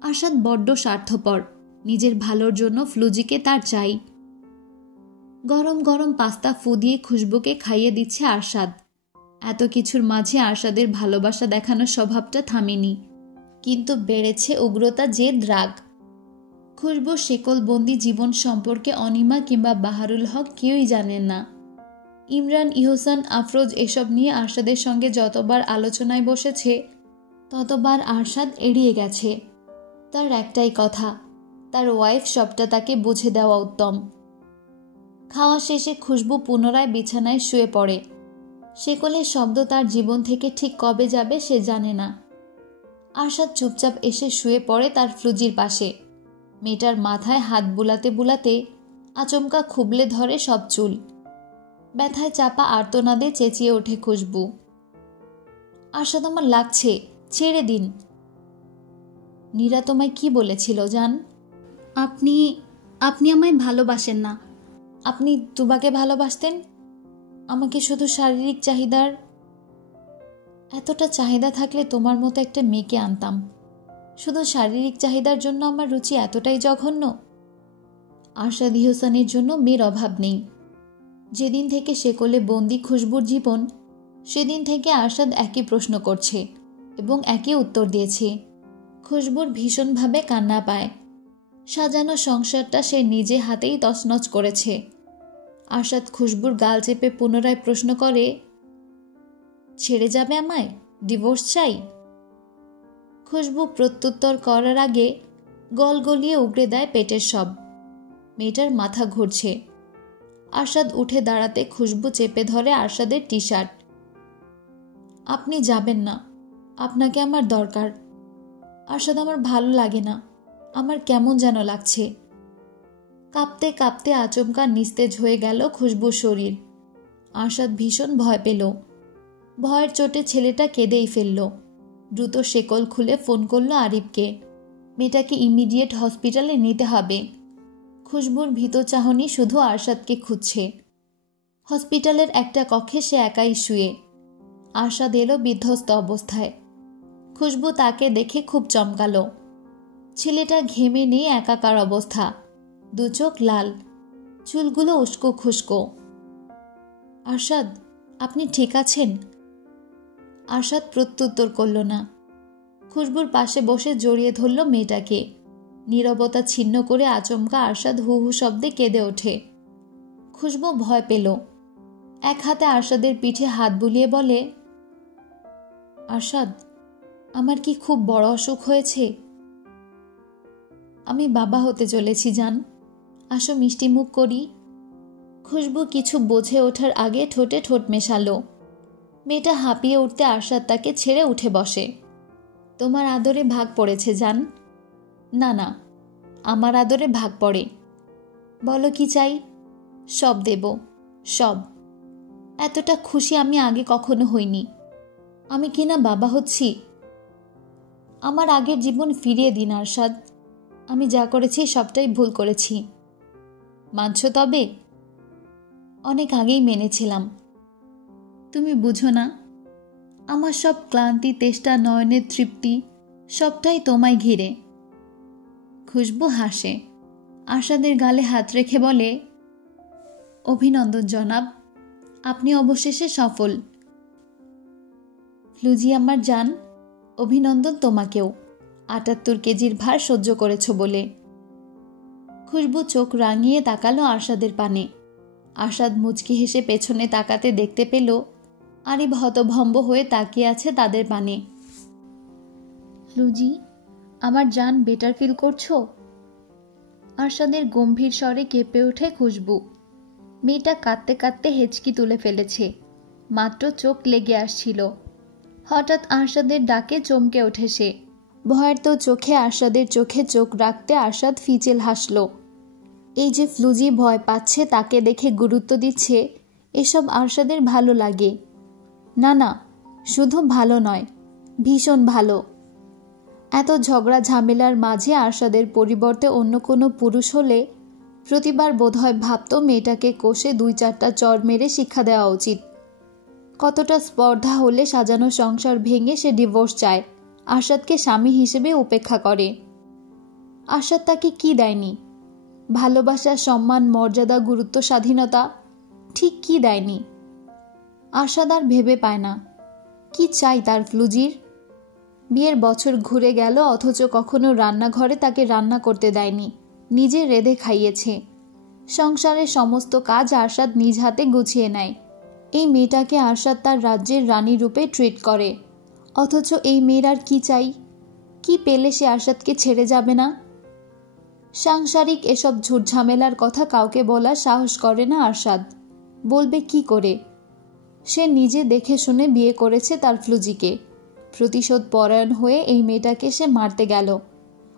আরশাদ বড্ড স্বার্থপর, নিজের ভালোর জন্য ফ্লুজিকে তার চাই। গরম গরম পাস্তা ফু দিয়ে খুশবুকে খাইয়ে দিচ্ছে আরশাদ। এত কিছুর মাঝে আরশাদের ভালোবাসা দেখানোর স্বভাবটা থামেনি, কিন্তু বেড়েছে উগ্রতা, জেদ, রাগ। খুশবুর শেকলবন্দি জীবন সম্পর্কে অনিমা কিংবা বাহারুল হক কেউই জানেন না। ইমরান, ইহসান, আফরোজ এসব নিয়ে আরশাদের সঙ্গে যতবার আলোচনায় বসেছে ততবার আরশাদ এড়িয়ে গেছে। তার একটাই কথা, তার ওয়াইফ সবটা তাকে বুঝে দেওয়া উত্তম। খাওয়া শেষে খুশবু পুনরায় বিছানায় শুয়ে পড়ে। শেকলের শব্দ তার জীবন থেকে ঠিক কবে যাবে সে জানে না। আরশাদ চুপচাপ এসে শুয়ে পড়ে তার ফ্লুজির পাশে। মেয়েটার মাথায় হাত বুলাতে বুলাতে আচমকা খুবলে ধরে সব চুল। ব্যথায় চাপা আর্তনাদে চেঁচিয়ে ওঠে খুশবু, আরশাদ আমার লাগছে, ছেড়ে দিন। নীরা তোমায় কি বলেছিল জান? আপনি আপনি আমায় ভালোবাসেন না। আপনি তুবাকে ভালোবাসতেন, আমাকে শুধু শারীরিক চাহিদার। এতটা চাহিদা থাকলে তোমার মতো একটা মেয়েকে আনতাম। শুধু শারীরিক চাহিদার জন্য আমার রুচি এতটাই জঘন্য? আরশাদ ইহসানের জন্য মেয়ের অভাব নেই। যেদিন থেকে শেকলে বন্দি খুশবুর জীবন, সেদিন থেকে আরশাদ একই প্রশ্ন করছে এবং একই উত্তর দিয়েছে। খুশবুর ভীষণভাবে কান্না পায়। সাজানো সংসারটা সে নিজে হাতেই তছনছ করেছে। আরশাদ খুশবুর গাল চেপে পুনরায় প্রশ্ন করে, ছেড়ে যাবে আমায়? ডিভোর্স চাই? খুশবু প্রত্যুত্তর করার আগে গলগলিয়ে উগড়ে দেয় পেটের সব। মেয়েটার মাথা ঘুরছে। আরশাদ উঠে দাঁড়াতে খুশবু চেপে ধরে আরশাদের টি শার্ট। আপনি যাবেন না, আপনাকে আমার দরকার। আরশাদ আমার ভালো লাগে না, আমার কেমন যেন লাগছে। কাঁপতে কাঁপতে আচমকা নিস্তেজ হয়ে গেল খুশবুর শরীর। আরশাদ ভীষণ ভয় পেল। ভয়ের চোটে ছেলেটা কেঁদেই ফেলল। দ্রুত শেকল খুলে ফোন করল আরিফকে। মেয়েটাকে ইমিডিয়েট হসপিটালে নিতে হবে। খুশবুর ভীত চাহনি শুধু আরশাদকে খুঁজছে। হসপিটালের একটা কক্ষে সে একাই শুয়ে। আরশাদ এলো বিধ্বস্ত অবস্থায়। খুশবু তাকে দেখে খুব চমকালো। ছেলেটা ঘেমে নিয়ে একাকার অবস্থা, দু চোখ লাল, চুলগুলো উস্কো খুস্কো। আরশাদ, আপনি ঠিক আছেন? আরশাদ প্রত্যুত্তর করল না। খুশবুর পাশে বসে জড়িয়ে ধরল মেয়েটাকে। নীরবতা ছিন্ন করে আচমকা আরশাদ হু হু শব্দে কেঁদে ওঠে। খুশবু ভয় পেল। এক হাতে আরশাদের পিঠে হাত বুলিয়ে বলে, আরশাদ, আমার কি খুব বড় অসুখ হয়েছে? আমি বাবা হতে চলেছি জান, আসো মিষ্টি মুখ করি। খুশবু কিছু বোঝে ওঠার আগে ঠোঁটে ঠোঁট মেশালো। মেয়েটা হাঁপিয়ে উঠতে আরশাদ তাকে ছেড়ে উঠে বসে। তোমার আদরে ভাগ পড়েছে জান। না না, আমার আদরে ভাগ পড়ে। বলো কি চাই, সব দেব, সব। এতটা খুশি আমি আগে কখনো হইনি। আমি কিনা বাবা হচ্ছি। আমার আগের জীবন ফিরিয়ে দিন আরশাদ। আমি যা করেছি সবটাই ভুল করেছি। মানছ তবে? অনেক আগেই মেনেছিলাম। তুমি বুঝো না, আমার সব ক্লান্তি, তেষ্টা, নয়নের তৃপ্তি সবটাই তোমায় ঘিরে। খুশবু হাসে, আরশাদের গালে হাত রেখে বলে, অভিনন্দন জনাব, আপনি অবশেষে সফল। ফ্লুজি আমার জান, অভিনন্দন তোমাকেও, ৭৮ কেজির ভার সহ্য করেছ বলে। খুশবু চোখ রাঙিয়ে তাকালো আরশাদের পানে। আরশাদ মুচকি হেসে পেছনে তাকাতে দেখতে পেল আরিব হতভম্ব হয়ে তাকিয়ে আছে তাদের পানে। ফ্লুজি, আমার জান বেটার ফিল করছো? আরশাদের গম্ভীর স্বরে কেঁপে ওঠে খুশবু। মেয়েটা কাঁদতে কাঁদতে হেঁচকি তুলে ফেলেছে, মাত্র চোখ লেগে আসছিল। হঠাৎ আরশাদের ডাকে চমকে ওঠে সে। ভয়ের তো চোখে আরশাদের চোখে চোখ রাখতে আরশাদ ফিচেল হাসল। এই যে ফ্লুজি ভয় পাচ্ছে, তাকে দেখে গুরুত্ব দিচ্ছে, এসব আরশাদের ভালো লাগে। না না, শুধু ভালো নয়, ভীষণ ভালো। এত ঝগড়া ঝামেলার মাঝে আরশাদের পরিবর্তে অন্য কোনো পুরুষ হলে প্রতিবার বোধহয় ভাবত মেয়েটাকে কষে ২-৪টা চড় মেরে শিক্ষা দেওয়া উচিত। কতটা স্পর্ধা হলে সাজানো সংসার ভেঙে সে ডিভোর্স চায়, আরশাদকে স্বামী হিসেবে উপেক্ষা করে। আরশাদ তাকে কি দেয়নি? ভালোবাসা, সম্মান, মর্যাদা, গুরুত্ব, স্বাধীনতা, ঠিক কি দেয়নি? আরশাদ আর ভেবে পায় না কি চাই তার ফ্লুজির। বিয়ের বছর ঘুরে গেল, অথচ কখনো রান্নাঘরে তাকে রান্না করতে দেয়নি, নিজে রেঁধে খাইয়েছে। সংসারের সমস্ত কাজ আরশাদ নিজ হাতে গুছিয়ে নেয়। এই মেয়েটাকে আরশাদ তার রাজ্যের রানী রূপে ট্রিট করে, অথচ এই মেয়ের আর কি চাই? কি পেলে সে আরশাদকে ছেড়ে যাবে না? সাংসারিক এসব ঝুটঝামেলার কথা কাউকে বলার সাহস করে না আরশাদ। বলবে কি করে? সে নিজে দেখে শুনে বিয়ে করেছে তার ফ্লুজিকে। প্রতিশোধ পরায়ণ হয়ে এই মেয়েটাকে সে মারতে গেল,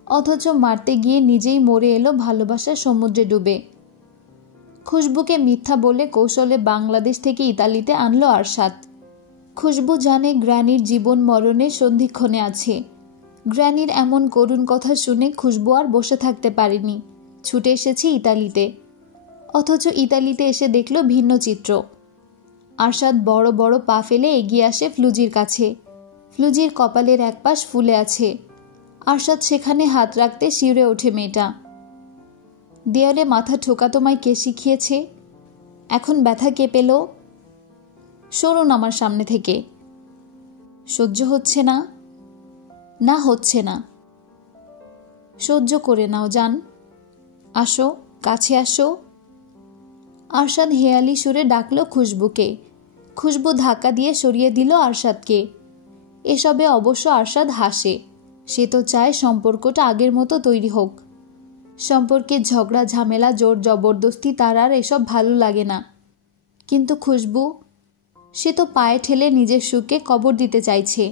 অথচ মারতে গিয়ে নিজেই মরে এলো ভালোবাসার সমুদ্রে ডুবে। খুশবুকে মিথ্যা বলে কৌশলে বাংলাদেশ থেকে ইতালিতে আনলো আরশাদ। খুশবু জানে গ্র্যানির জীবন মরণের সন্ধিক্ষণে আছে। গ্র্যানির এমন করুণ কথা শুনে খুশবু আর বসে থাকতে পারেনি, ছুটে এসেছে ইতালিতে। অথচ ইতালিতে এসে দেখল ভিন্ন চিত্র। আরশাদ বড় বড় পা ফেলে এগিয়ে আসে ফ্লুজির কাছে। ফ্লুজির কপালের এক পাশ ফুলে আছে। আরশাদ সেখানে হাত রাখতে শিউরে ওঠে মেয়েটা। দেয়ালে মাথা ঠোকা তোমায় কে শিখিয়েছে? এখন ব্যথা কে পেল? সরুন আমার সামনে থেকে। সহ্য হচ্ছে না? না, হচ্ছে না। সহ্য করে নাও জান। আসো, কাছে আসো। আরশাদ হেয়ালি সুরে ডাকলো খুশবুকে। খুশবু ধাক্কা দিয়ে সরিয়ে দিল আরশাদকে। এসবে অবশ্য আরশাদ হাসে। সে তো চায় সম্পর্কটা আগের মতো তৈরি হোক। সম্পর্কের ঝগড়া ঝামেলা, জোর জবরদস্তি তার আর এসব ভালো লাগে না। কিন্তু খুশবু, সে তো পায়ে ঠেলে নিজের সুখকে কবর দিতে চাইছে।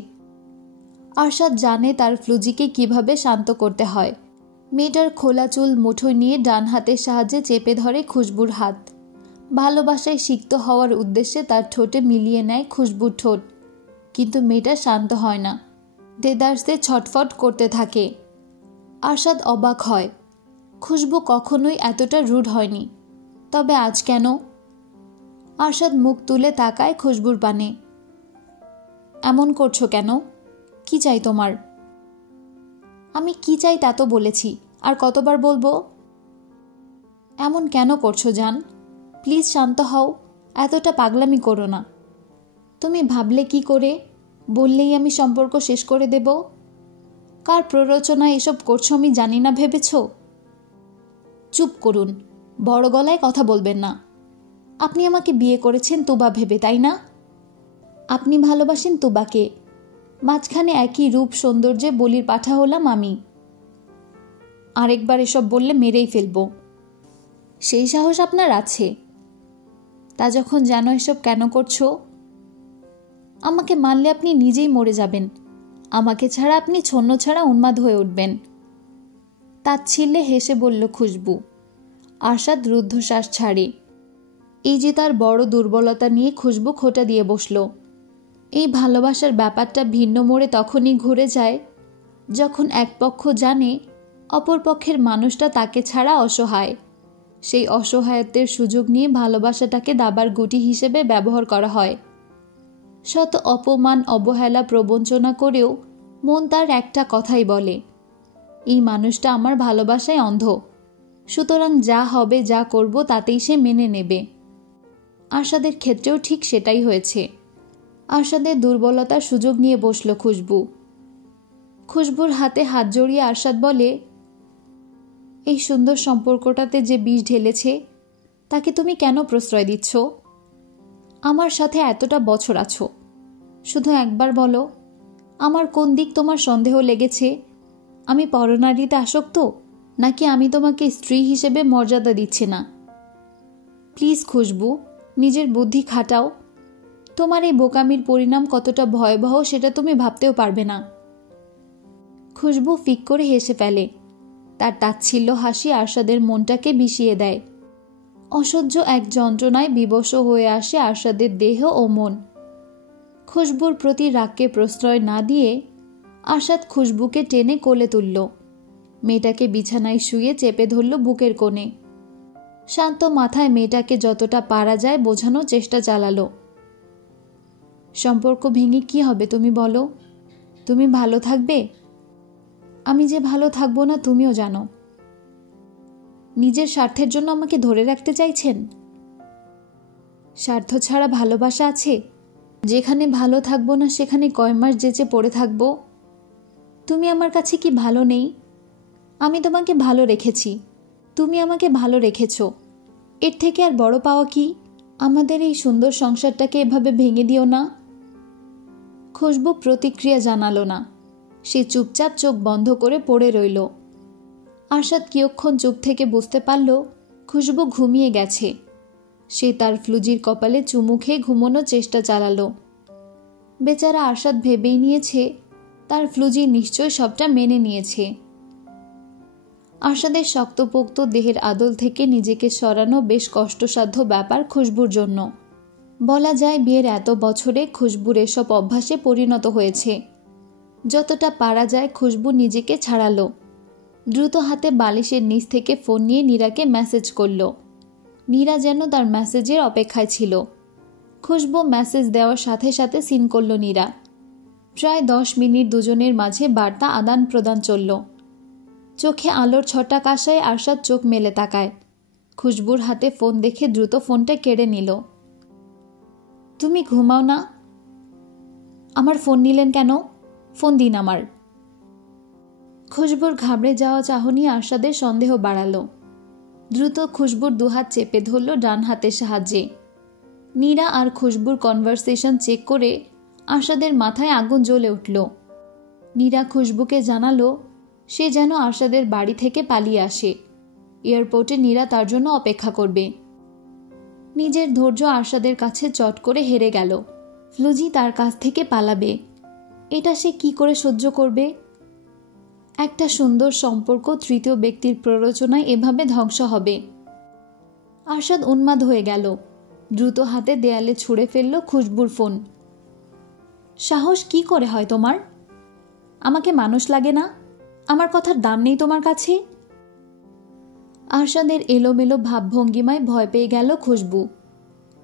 আরশাদ জানে তার ফ্লুজিকে কিভাবে শান্ত করতে হয়। মেয়েটার খোলা চুল মুঠোয় নিয়ে ডান হাতের সাহায্যে চেপে ধরে খুশবুর হাত। ভালোবাসায় সিক্ত হওয়ার উদ্দেশ্যে তার ঠোঁটে মিলিয়ে নেয় খুশবুর ঠোঁট। কিন্তু মেয়েটা শান্ত হয় না, দেদারসে ছটফট করতে থাকে। আরশাদ অবাক হয়, খুশবু কখনোই এতটা রুড হয়নি, তবে আজ কেন? আরশাদ মুখ তুলে তাকায় খুশবুর পানে। এমন করছো কেন? কি চাই তোমার? আমি কি চাই তা তো বলেছি, আর কতবার বলবো? এমন কেন করছো জান? প্লিজ শান্ত হও, এতটা পাগলামি করো না। তুমি ভাবলে কি করে? বললেই আমি সম্পর্ক শেষ করে দেব? কার প্ররোচনায় এসব করছো আমি জানি না ভেবেছ? চুপ করুন, বড় গলায় কথা বলবেন না। আপনি আমাকে বিয়ে করেছেন তুবা ভেবে, তাই না? আপনি ভালোবাসেন তুবাকে, মাঝখানে একই রূপ সৌন্দর্যে বলির পাঠা হলাম আমি। আরেকবার এসব বললে মেরেই ফেলব। সেই সাহস আপনার আছে? তা যখন জানো এসব কেন করছো? আমাকে মানলে আপনি নিজেই মরে যাবেন, আমাকে ছাড়া আপনি ছন্ন ছাড়া উন্মাদ হয়ে উঠবেন। তাচ্ছিল্যে হেসে বলল খুশবু। আরশাদ রুদ্ধশ্বাস ছাড়ে। এই যে তার বড় দুর্বলতা নিয়ে খুশবু খোঁটা দিয়ে বসল। এই ভালোবাসার ব্যাপারটা ভিন্ন মোড়ে তখনই ঘুরে যায় যখন এক পক্ষ জানে অপর পক্ষের মানুষটা তাকে ছাড়া অসহায়। সেই অসহায়ত্বের সুযোগ নিয়ে ভালোবাসাটাকে দাবার গুটি হিসেবে ব্যবহার করা হয়। শত অপমান অবহেলা প্রবঞ্চনা করেও মন তার একটা কথাই বলে, এই মানুষটা আমার ভালোবাসায় অন্ধ, সুতরাং যা হবে যা করব তাতেই সে মেনে নেবে। আরশাদের ক্ষেত্রেও ঠিক সেটাই হয়েছে। আরশাদের দুর্বলতার সুযোগ নিয়ে বসল খুশবু। খুশবুর হাতে হাত জড়িয়ে আরশাদ বলে, এই সুন্দর সম্পর্কটাতে যে বিষ ঢেলেছে তাকে তুমি কেন প্রশ্রয় দিচ্ছ? আমার সাথে এতটা বছর আছো, শুধু একবার বলো, আমার কোন দিক তোমার সন্দেহ লেগেছে? আমি পরনারীতে আসক্ত, নাকি আমি তোমাকে স্ত্রী হিসেবে মর্যাদা দিচ্ছি না? প্লিজ খুশবু, নিজের বুদ্ধি খাটাও। তোমার এই বোকামির পরিণাম কতটা ভয়াবহ সেটা তুমি ভাবতেও পারবে না। খুশবু ফিক করে হেসে ফেলে। তার তাচ্ছিল্য হাসি আরশাদের মনটাকে বিষিয়ে দেয়। অসহ্য এক যন্ত্রণায় বিবশ হয়ে আসে আরশাদের দেহ ও মন। খুশবুর প্রতি রাগকে প্রশ্রয় না দিয়ে আরশাদ খুশবুকে টেনে কোলে তুলল। মেয়েটাকে বিছানায় শুয়ে চেপে ধরল বুকের কোণে। শান্ত মাথায় মেয়েটাকে যতটা পারা যায় বোঝানোর চেষ্টা চালালো। সম্পর্ক ভেঙে কি হবে তুমি বলো? তুমি ভালো থাকবে? আমি যে ভালো থাকবো না তুমিও জানো। নিজের স্বার্থের জন্য আমাকে ধরে রাখতে চাইছেন? স্বার্থ ছাড়া ভালোবাসা আছে? যেখানে ভালো থাকবো না সেখানে কয় মাস যেচে পড়ে থাকবো? তুমি আমার কাছে কি ভালো নেই? আমি তোমাকে ভালো রেখেছি, তুমি আমাকে ভালো রেখেছ। এর থেকে আর বড় পাওয়া কি? আমাদের এই সুন্দর সংসারটাকে এভাবে ভেঙে দিও না। খুশবু প্রতিক্রিয়া জানালো না। সে চুপচাপ চোখ বন্ধ করে পড়ে রইল। আরশাদ কিয়ক্ষণ চুপ থেকে বুঝতে পারল খুশবু ঘুমিয়ে গেছে। সে তার ফ্লুজির কপালে চুমু খেয়ে ঘুমানোর চেষ্টা চালালো। বেচারা আরশাদ ভেবেই নিয়েছে তার ফ্লুজি নিশ্চয় সবটা মেনে নিয়েছে। আরশাদের শক্তপোক্ত দেহের আদল থেকে নিজেকে সরানো বেশ কষ্টসাধ্য ব্যাপার খুশবুর জন্য। বলা যায় বিয়ের এত বছরে খুশবুর এসব অভ্যাসে পরিণত হয়েছে। যতটা পারা যায় খুশবু নিজেকে ছাড়ালো। দ্রুত হাতে বালিশের নিচ থেকে ফোন নিয়ে নীরাকে মেসেজ করল। নীরা যেন তার মেসেজের অপেক্ষায় ছিল। খুশবু মেসেজ দেওয়ার সাথে সাথে সিন করল নীরা। প্রায় 10 মিনিট দুজনের মাঝে বার্তা আদান প্রদান চলল। চোখে আলোর ছটা কাঁসায় আরশাদ চোখ মেলে তাকায়। খুশবুর হাতে ফোন দেখে দ্রুত ফোনটা কেড়ে নিল। তুমি ঘুমাও না? আমার ফোন নিলেন কেন? ফোন দিন আমার। খুশবুর ঘাবড়ে যাওয়া চাহনি আরশাদের সন্দেহ বাড়ালো। দ্রুত খুশবুর দুহাত চেপে ধরল ডান হাতের সাহায্যে। নীরা আর খুশবুর কনভারসেশন চেক করে আরশাদের মাথায় আগুন জ্বলে উঠল। নীরা খুশবুকে জানালো সে যেন আরশাদের বাড়ি থেকে পালিয়ে আসে। এয়ারপোর্টে নীরা তার জন্য অপেক্ষা করবে। নিজের ধৈর্য আরশাদের কাছে চট করে হেরে গেল। ফ্লুজি তার কাছ থেকে পালাবে, এটা সে কি করে সহ্য করবে? একটা সুন্দর সম্পর্ক তৃতীয় ব্যক্তির প্ররোচনায় এভাবে ধ্বংস হবে। আরশাদ উন্মাদ হয়ে গেল। দ্রুত হাতে দেয়ালে ছুঁড়ে ফেলল খুশবুর ফোন। সাহস কি করে হয় তোমার? আমাকে মানুষ লাগে না? আমার কথার দাম নেই তোমার কাছে? আরশাদের এলোমেলো ভাবভঙ্গিমায় ভয় পেয়ে গেল খুশবু।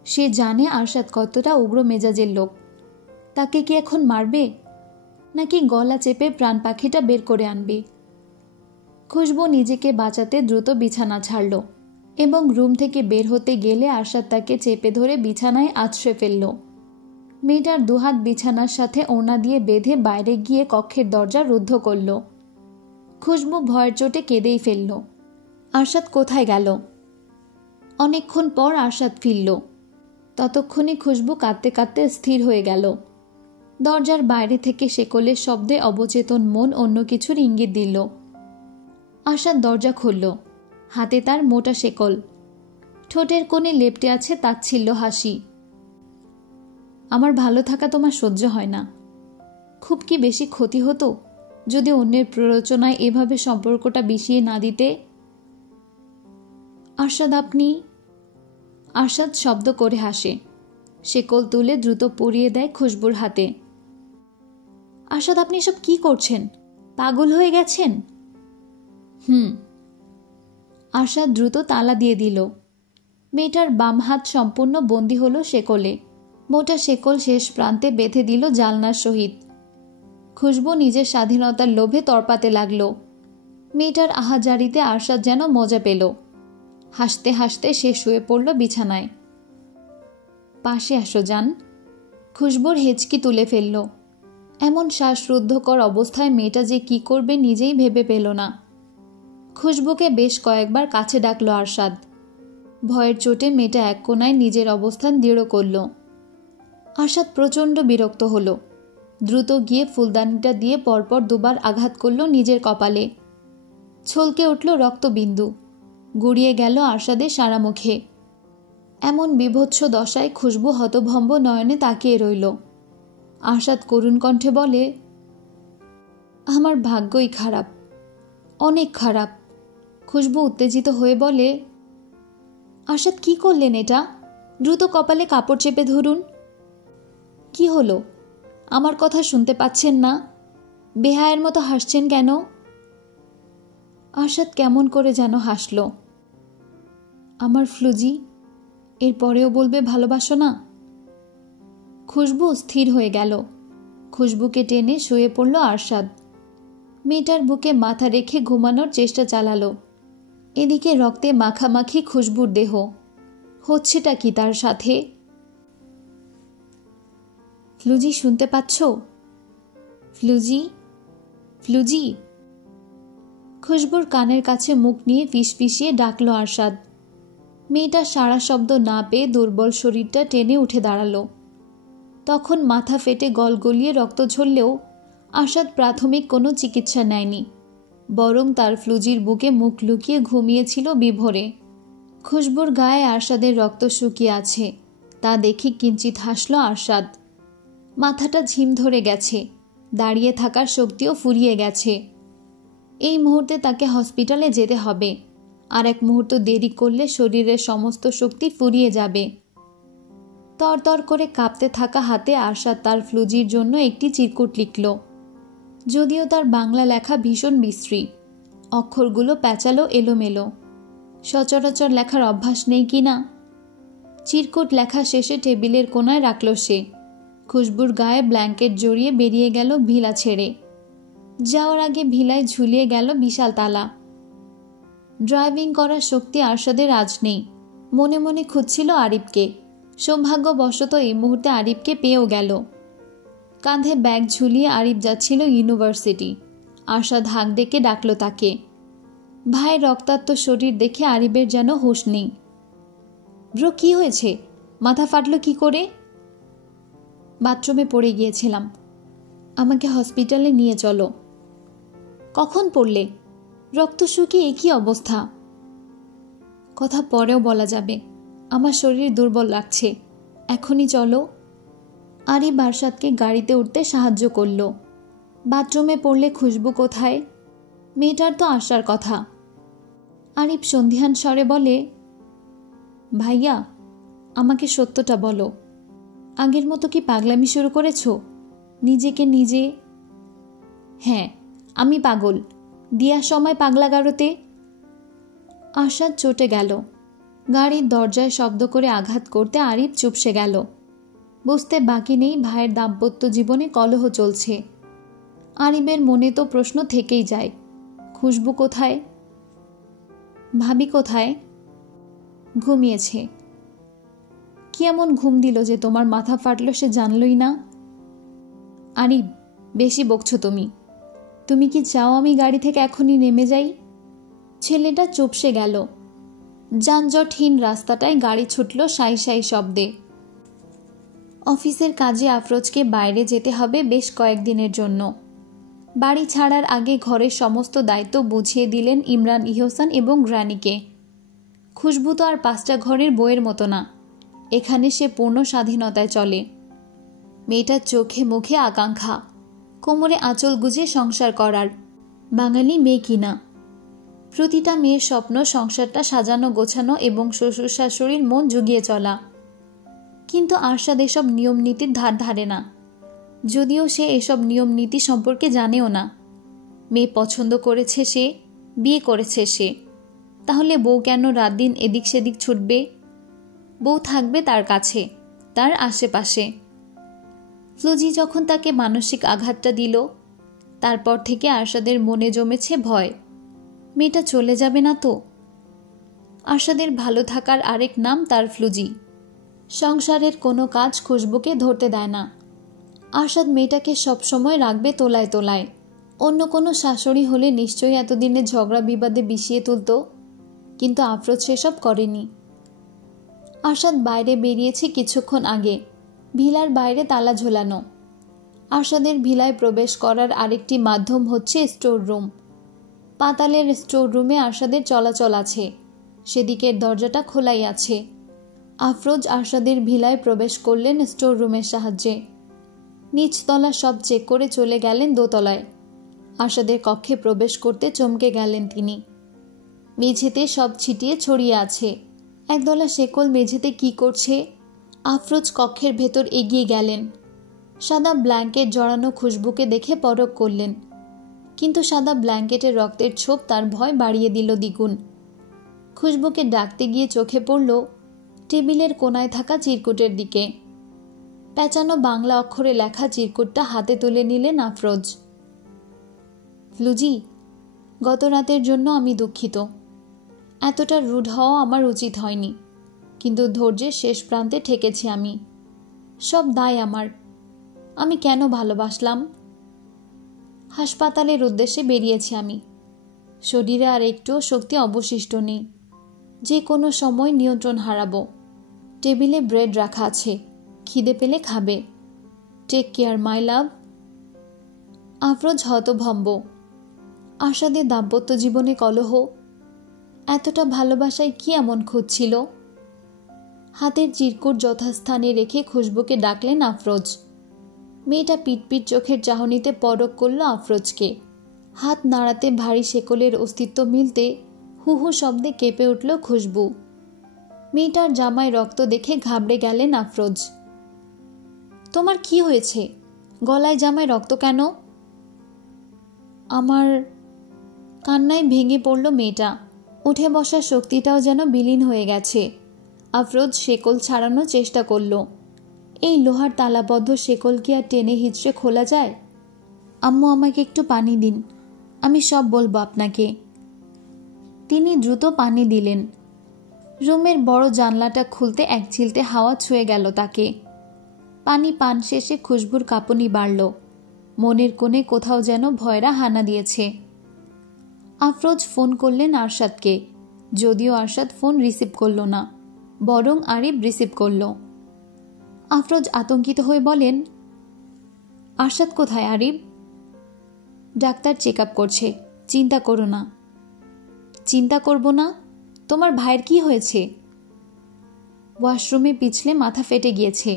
সে জানে আরশাদ কতটা উগ্র মেজাজের লোক। তাকে কি এখন মারবে, নাকি গলা চেপে প্রাণ পাখিটা বের করে আনবে? খুশবু নিজেকে বাঁচাতে দ্রুত বিছানা ছাড়ল এবং রুম থেকে বের হতে গেলে আরশাদ তাকে চেপে ধরে বিছানায় আছড়ে ফেলল। মেয়েটার দুহাত বিছানার সাথে ওড়না দিয়ে বেঁধে বাইরে গিয়ে কক্ষের দরজা রুদ্ধ করল। খুশবু ভয়ের চোটে কেঁদেই ফেলল। আরশাদ কোথায় গেল? অনেকক্ষণ পর আরশাদ ফিরল। ততক্ষণে খুশবু কাঁদতে কাঁদতে স্থির হয়ে গেল। দরজার বাইরে থেকে শেকলের শব্দে অবচেতন মন অন্য কিছুর ইঙ্গিত দিল। আরশাদ দরজা খুলল। হাতে তার মোটা শেকল, ঠোঁটের কোণে লেপ্টে আছে তাচ্ছিল্য হাসি। আমার ভালো থাকা তোমার সহ্য হয় না। খুব কি বেশি ক্ষতি হতো যদি অন্যের প্ররোচনায় এভাবে সম্পর্কটা বিষিয়ে না দিতে? আরশাদ, আপনি? আরশাদ শব্দ করে হাসে। শেকল তুলে দ্রুত পরিয়ে দেয় খুশবুর হাতে। আরশাদ, আপনি এসব কি করছেন? পাগল হয়ে গেছেন? আরশাদ দ্রুত তালা দিয়ে দিল। মেয়েটার বাম হাত সম্পূর্ণ বন্দী হলো শেকলে। মোটা শেকল শেষ প্রান্তে বেঁধে দিল জালনার সহিত। খুশবু নিজের স্বাধীনতার লোভে তড়পাতে লাগল। মেয়েটার আহাজারিতে আরশাদ যেন মজা পেল। হাসতে হাসতে সে শুয়ে পড়ল বিছানায়। পাশে আসো যান। খুশবুর হেঁচকি তুলে ফেলল। এমন শ্বাসরুদ্ধকর অবস্থায় মেয়েটা যে কি করবে নিজেই ভেবে পেল না। খুশবুকে বেশ কয়েকবার কাছে ডাকল আরশাদ। ভয়ের চোটে মেয়েটা এক কোণায় নিজের অবস্থান দৃঢ় করল। আরশাদ প্রচণ্ড বিরক্ত হল। দ্রুত গিয়ে ফুলদানিটা দিয়ে পরপর দুবার আঘাত করল নিজের কপালে। ছলকে উঠল রক্তবিন্দু। গুড়িয়ে গেল আরশাদের সারা মুখে। এমন বিভৎস দশায় খুশবু হতভম্ব নয়নে তাকিয়ে রইল। আরশাদ করুণ কণ্ঠে বলে, আমার ভাগ্যই খারাপ, অনেক খারাপ। খুশবু উত্তেজিত হয়ে বলে, আরশাদ কি করলেন এটা? দ্রুত কপালে কাপড় চেপে ধরুন। কি হলো? আমার কথা শুনতে পাচ্ছেন না? বেহায়ের মতো হাসছেন কেন? আরশাদ কেমন করে যেন হাসল। আমার ফ্লুজি, এরপরেও বলবে ভালোবাসো না? খুশবু স্থির হয়ে গেল। খুশবুকে টেনে শুয়ে পড়ল আরশাদ। মেয়েটার বুকে মাথা রেখে ঘুমানোর চেষ্টা চালালো। এদিকে রক্তে মাখামাখি খুশবুর দেহ। হচ্ছেটা কি তার সাথে? ফ্লুজি, শুনতে পাচ্ছ? ফ্লুজি, ফ্লুজি। খুশবুর কানের কাছে মুখ নিয়ে ফিসফিসিয়ে ডাকল আরশাদ। মেয়েটা সারা শব্দ না পেয়ে দুর্বল শরীরটা টেনে উঠে দাঁড়ালো। তখন মাথা ফেটে গলগলিয়ে রক্ত ঝরলেও আরশাদ প্রাথমিক কোনো চিকিৎসা নেয়নি, বরং তার ফ্লুজির বুকে মুখ লুকিয়ে ঘুমিয়েছিল বিভোরে। খুশবুর গায়ে আরশাদের রক্ত শুকিয়ে আছে, তা দেখে কিঞ্চিত হাসল আরশাদ। মাথাটা ঝিম ধরে গেছে, দাঁড়িয়ে থাকার শক্তিও ফুরিয়ে গেছে। এই মুহূর্তে তাকে হসপিটালে যেতে হবে। আর এক মুহূর্ত দেরি করলে শরীরের সমস্ত শক্তি ফুরিয়ে যাবে। তরতর করে কাঁপতে থাকা হাতে আরশাদ তার ফ্লুজির জন্য একটি চিরকুট লিখল। যদিও তার বাংলা লেখা ভীষণ বিশ্রী, অক্ষরগুলো প্যাঁচালো এলোমেলো। সচরাচর লেখার অভ্যাস নেই কি না। চিরকুট লেখা শেষে টেবিলের কোণায় রাখল সে। খুশবুর গায়ে ব্ল্যাঙ্কেট জড়িয়ে বেরিয়ে গেল ভিলা ছেড়ে। যাওয়ার আগে ভিলায় ঝুলিয়ে গেল বিশাল তালা। ড্রাইভিং করার শক্তি আরশাদের আজ নেই। মনে মনে খুঁজছিল আরিফকে। সৌভাগ্যবশত এই মুহূর্তে আরিফকে পেয়েও গেল। কাঁধে ব্যাগ ঝুলিয়ে আরিফ যাচ্ছিল ইউনিভার্সিটি। আরশাদ হাঁক ডেকে ডাকল তাকে। ভাইয়ের রক্তাক্ত শরীর দেখে আরিফের যেন হুঁশ নেই। ব্রো, কি হয়েছে? মাথা ফাটল কি করে? বাথরুমে পড়ে গিয়েছিলাম। আমাকে হসপিটালে নিয়ে চলো। কখন পড়লে? রক্ত শুকিয়ে একই অবস্থা। কথা পরেও বলা যাবে। আমার শরীর দুর্বল লাগছে, এখনই চলো। আরিফ আরশাদকে গাড়িতে উঠতে সাহায্য করল। বাথরুমে পড়লে খুশবু কোথায়? মেয়েটার তো আসার কথা। আরিফ সন্ধিহান স্বরে বলে, ভাইয়া, আমাকে সত্যটা বলো। আগের মতো কি পাগলামি শুরু করেছ নিজেকে নিজে? হ্যাঁ, আমি পাগল। দিয়ার সময় পাগলাগারোতে। আরশাদ চটে গেল। গাড়ির দরজায় শব্দ করে আঘাত করতে আরিফ চুপসে গেল। বুঝতে বাকি নেই ভাইয়ের দাম্পত্য জীবনে কলহ চলছে। আরিফের মনে তো প্রশ্ন থেকেই যায়, খুশবু কোথায়? ভাবি কোথায়? ঘুমিয়েছে। কি এমন ঘুম দিল যে তোমার মাথা ফাটল সে জানলই না? আরিফ, বেশি বকছো তুমি। তুমি কি চাও আমি গাড়ি থেকে এখনই নেমে যাই? ছেলেটা চুপসে গেল। যানজটহীন রাস্তাটায় গাড়ি ছুটল সাই সাই শব্দে। অফিসের কাজে আফরোজকে বাইরে যেতে হবে বেশ কয়েকদিনের জন্য। বাড়ি ছাড়ার আগে ঘরের সমস্ত দায়িত্ব বুঝিয়ে দিলেন ইমরান ইহসান এবং গ্রানিকে। খুশবু তো আর 5টা ঘরের বইয়ের মতো না, এখানে সে পূর্ণ স্বাধীনতায় চলে। মেয়েটার চোখে মুখে আকাঙ্ক্ষা, কোমরে আঁচল গুজে সংসার করার। বাঙালি মেয়ে কিনা। প্রতিটা মেয়ের স্বপ্ন সংসারটা সাজানো গোছানো এবং শ্বশুর শাশুড়ির মন জুগিয়ে চলা। কিন্তু আরশাদ এসব নিয়ম নীতির ধার ধারে না, যদিও সে এসব নিয়ম নীতি সম্পর্কে জানেও না। মেয়ে পছন্দ করেছে সে, বিয়ে করেছে সে, তাহলে বউ কেন রাত দিন এদিক সেদিক ছুটবে? বউ থাকবে তার কাছে, তার আশেপাশে। ফ্লুজি যখন তাকে মানসিক আঘাতটা দিল, তারপর থেকে আরশাদের মনে জমেছে ভয়, মেয়েটা চলে যাবে না তো। আরশাদের ভালো থাকার আরেক নাম তার ফ্লুজি। সংসারের কোনো কাজ খুশবুকে ধরতে দেয় না। আরশাদ মেয়েটাকে সবসময় রাখবে তোলায় তোলায়। অন্য কোনো শাশুড়ি হলে নিশ্চয়ই এতদিনে ঝগড়া বিবাদে বিষিয়ে তুলত, কিন্তু আফরোজ সেসব করেনি। আরশাদ বাইরে বেরিয়েছে কিছুক্ষণ আগে, ভিলার বাইরে তালা ঝোলানো। আরশাদের ভিলায় প্রবেশ করার আরেকটি মাধ্যম হচ্ছে স্টোর রুম। পাতালের স্টোর রুমে আরশাদের চলাচল আছে, সেদিকের দরজাটা খোলাই আছে। আফরোজ আরশাদের ভিলায় প্রবেশ করলেন স্টোর রুমের সাহায্যে। নিচতলা সব চেক করে চলে গেলেন দোতলায়। আরশাদের কক্ষে প্রবেশ করতে চমকে গেলেন তিনি। মেঝেতে সব ছিটিয়ে ছড়িয়ে আছে, একদলা শেকল মেঝেতে কি করছে? আফরোজ কক্ষের ভেতর এগিয়ে গেলেন। সাদা ব্ল্যাঙ্কেট জড়ানো খুশবুকে দেখে পরখ করলেন, কিন্তু সাদা ব্ল্যাঙ্কেটের রক্তের ছোপ তার ভয় বাড়িয়ে দিল দ্বিগুণ। খুশবুকে ডাকতে গিয়ে চোখে পড়ল টেবিলের কোনায় থাকা চিরকুটের দিকে। পেঁচানো বাংলা অক্ষরে লেখা চিরকুটটা হাতে তুলে নিলেন আফরোজ। ফ্লুজি, গত রাতের জন্য আমি দুঃখিত। এতটা রুড হওয়া আমার উচিত হয়নি, কিন্তু ধৈর্যের শেষ প্রান্তে ঠেকেছি আমি। সব দায় আমার। আমি কেন ভালোবাসলাম? হাসপাতালের উদ্দেশ্যে বেরিয়েছি আমি। শরীরে আর একটুও শক্তি অবশিষ্ট নেই, যে কোনো সময় নিয়ন্ত্রণ হারাবো। টেবিলে ব্রেড রাখা আছে, খিদে পেলে খাবে। টেক কেয়ার মাই লাভ। আফরোজ হতভম্ব। আরশাদের দাম্পত্য জীবনে কলহ, এতটা ভালোবাসায় কি এমন খুঁজছিল? হাতের চিরকুট যথাস্থানে রেখে খুশবুকে ডাকলেন আফরোজ। মেয়েটা পিটপিট চোখের চাহনিতে পরখ করল আফরোজকে। হাত নাড়াতে ভারী শেকলের অস্তিত্ব মিলতে হু হু শব্দে কেঁপে উঠল খুশবু। মেয়েটার জামায় রক্ত দেখে ঘাবড়ে গেলেন আফরোজ। তোমার কি হয়েছে? গলায় জামায় রক্ত কেন? আমার। কান্নায় ভেঙে পড়ল মেয়েটা। উঠে বসার শক্তিটাও যেন বিলীন হয়ে গেছে। আফরোজ শেকল ছাড়ানোর চেষ্টা করল। এই লোহার তালাবদ্ধ শেকল কি আর টেনে হিঁচড়ে খোলা যায়? আম্মু, আমাকে একটু পানি দিন, আমি সব বলবো আপনাকে। তিনি দ্রুত পানি দিলেন। রুমের বড় জানলাটা খুলতে এক চিলতে হাওয়া ছুঁয়ে গেল তাকে। পানি পান শেষে খুশবুর কাঁপুনি বাড়ল। মনের কোণে কোথাও যেন ভয়রা হানা দিয়েছে। আফরোজ ফোন করলেন আরশাদকে, যদিও আরশাদ ফোন রিসিভ করল না, বরং আরিব রিসিভ করল। আফরোজ আতঙ্কিত হয়ে বলেন, আরশাদ কোথায় আরিব? ডাক্তার চেক আপ করছে, চিন্তা করো না। চিন্তা করব না? তোমার ভাইয়ের কি হয়েছে? ওয়াশরুমে পিছলে মাথা ফেটে গিয়েছে।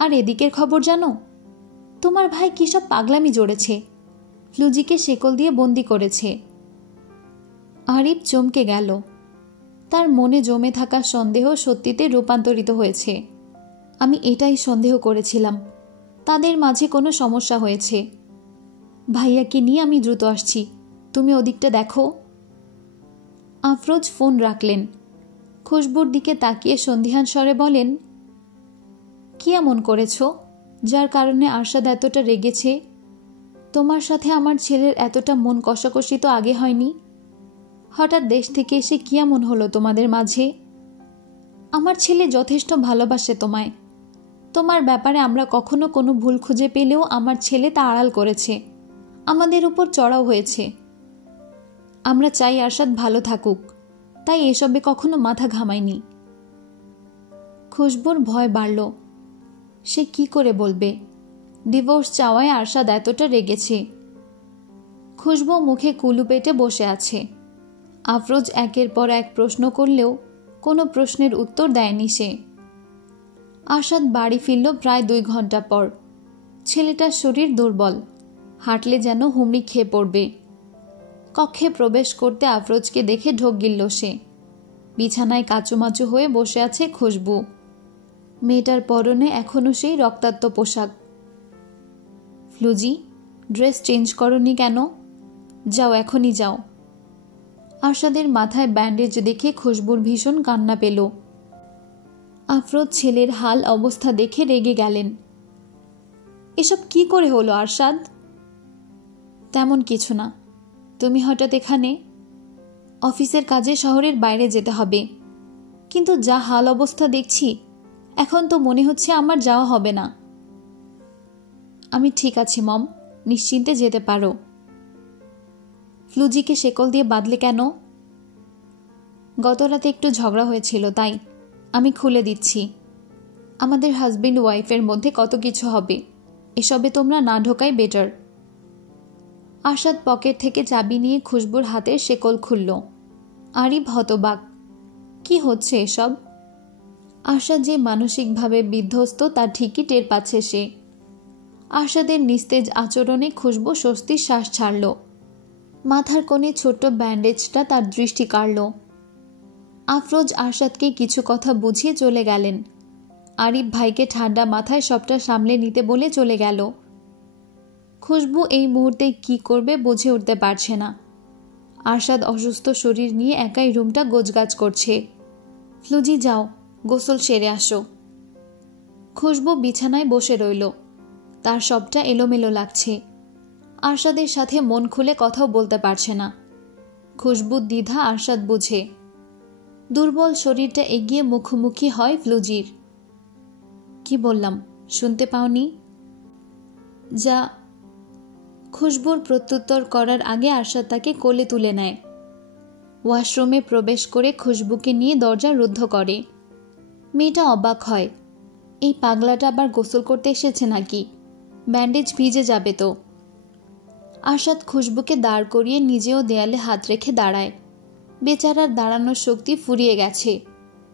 আর এদিকের খবর জানো? তোমার ভাই কি সব পাগলামি জড়েছে, ফ্লুজিকে শেকল দিয়ে বন্দি করেছে। আরিব চমকে গেল। তার মনে জমে থাকা সন্দেহ সত্যিতে রূপান্তরিত হয়েছে। আমি এটাই সন্দেহ করেছিলাম, তাদের মাঝে কোনো সমস্যা হয়েছে। ভাইয়াকে নিয়ে আমি দ্রুত আসছি, তুমি ওদিকটা দেখো। আফরোজ ফোন রাখলেন। খুশবুর দিকে তাকিয়ে সন্ধিহান স্বরে বলেন, কি এমন করেছ যার কারণে আরশাদ এতটা রেগেছে? তোমার সাথে আমার ছেলের এতটা মন কষাকষি তো আগে হয়নি। হঠাৎ দেশ থেকে এসে কি এমন হলো তোমাদের মাঝে? আমার ছেলে যথেষ্ট ভালোবাসে তোমায়। তোমার ব্যাপারে আমরা কখনো কোনো ভুল খুঁজে পেলেও আমার ছেলে তা আড়াল করেছে, আমাদের উপর চড়াও হয়েছে। আমরা চাই আরশাদ ভালো থাকুক, তাই এসবে কখনো মাথা ঘামায়নি। খুশবুর ভয় বাড়ল। সে কি করে বলবে ডিভোর্স চাওয়ায় আরশাদ এতটা রেগেছে। খুশবু মুখে কুলু পেটে বসে আছে। আফরোজ একের পর এক প্রশ্ন করলেও কোনো প্রশ্নের উত্তর দেয়নি সে। আরশাদ বাড়ি ফিরল প্রায় 2 ঘন্টা পর। ছেলেটার শরীর দুর্বল, হাঁটলে যেন হুমড়ি খেয়ে পড়বে। কক্ষে প্রবেশ করতে আফরোজকে দেখে ঢোক গিলল সে। বিছানায় কাচুমাচু হয়ে বসে আছে খুশবু। মেয়েটার পরনে এখনো সেই রক্তাক্ত পোশাক। ফ্লুজি, ড্রেস চেঞ্জ করনি কেন? যাও, এখনই যাও। আরশাদের মাথায় ব্যান্ডেজ দেখে খুশবুর ভীষণ কান্না পেল। আফরোজ ছেলের হাল অবস্থা দেখে রেগে গেলেন। এসব কি করে হলো আরশাদ? তেমন কিছু না। তুমি হঠাৎ এখানে? অফিসের কাজে শহরের বাইরে যেতে হবে। কিন্তু যা হাল অবস্থা দেখছি, এখন তো মনে হচ্ছে আমার যাওয়া হবে না। আমি ঠিক আছি মম, নিশ্চিন্তে যেতে পারো। ফ্লুজিকে শেকল দিয়ে বাঁধলে কেন? গত রাতে একটু ঝগড়া হয়েছিল, তাই। আমি খুলে দিচ্ছি। আমাদের হাজবেন্ড ওয়াইফের মধ্যে কত কিছু হবে, এসবে তোমরা না ঢোকাই বেটার। আরশাদ পকেট থেকে চাবি নিয়ে খুশবুর হাতের শেকল খুলল। আরিফ হতবাক। কি হচ্ছে এসব? আরশাদ যে মানসিকভাবে বিধ্বস্ত তা ঠিকই টের পাচ্ছে সে। আরশাদের নিস্তেজ আচরণে খুশবু স্বস্তির শ্বাস ছাড়ল। মাথার কোণে ছোট্ট ব্যান্ডেজটা তার দৃষ্টি কাড়ল। আফরোজ আরশাদকে কিছু কথা বুঝিয়ে চলে গেলেন। আরিফ ভাইকে ঠান্ডা মাথায় সবটা সামলে নিতে বলে চলে গেল। খুশবু এই মুহূর্তে কি করবে বুঝে উঠতে পারছে না। আরশাদ অসুস্থ শরীর নিয়ে একাই রুমটা গোছগাছ করছে। ফ্লুজি, যাও, গোসল সেরে আসো। খুশবু বিছানায় বসে রইল। তার সবটা এলোমেলো লাগছে। আরশাদের সাথে মন খুলে কথাও বলতে পারছে না। খুশবুর দ্বিধা আরশাদ বুঝে। দুর্বল শরীরটা এগিয়ে মুখোমুখি হয় ফ্লুজির। কি বললাম, শুনতে পাওনি? যা। খুশবুর প্রত্যুত্তর করার আগে আরশাদ তাকে কোলে তুলে নেয়। ওয়াশরুমে প্রবেশ করে খুশবুকে নিয়ে দরজা রুদ্ধ করে। মেয়েটা অবাক হয়। এই পাগলাটা আবার গোসল করতে এসেছে নাকি? ব্যান্ডেজ ভিজে যাবে তো। আরশাদ খুশবুকে দাঁড় করিয়ে নিজেও দেয়ালে হাত রেখে দাঁড়ায়। বেচারার দাঁড়ানোর শক্তি ফুরিয়ে গেছে।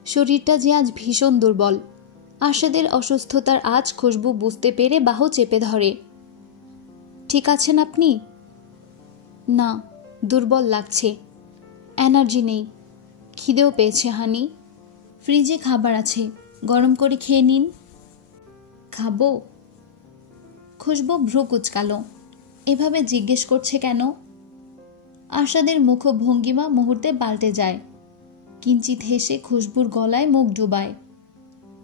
শরীরটা যে আজ ভীষণ দুর্বল। আরশাদের অসুস্থতার আজ খুশবু বুঝতে পেরে বাহু চেপে ধরে। ঠিক আছেন আপনি? না, দুর্বল লাগছে, এনার্জি নেই। খিদেও পেয়েছে হানি। ফ্রিজে খাবার আছে, গরম করে খেয়ে নিন। খাবো? খুশবু ভ্রু কুঁচকাল। এভাবে জিজ্ঞেস করছে কেন? আরশাদের মুখভঙ্গিমা মুহূর্তে পাল্টে যায়। কিঞ্চিত হেসে খুশবুর গলায় মুখ ডুবায়।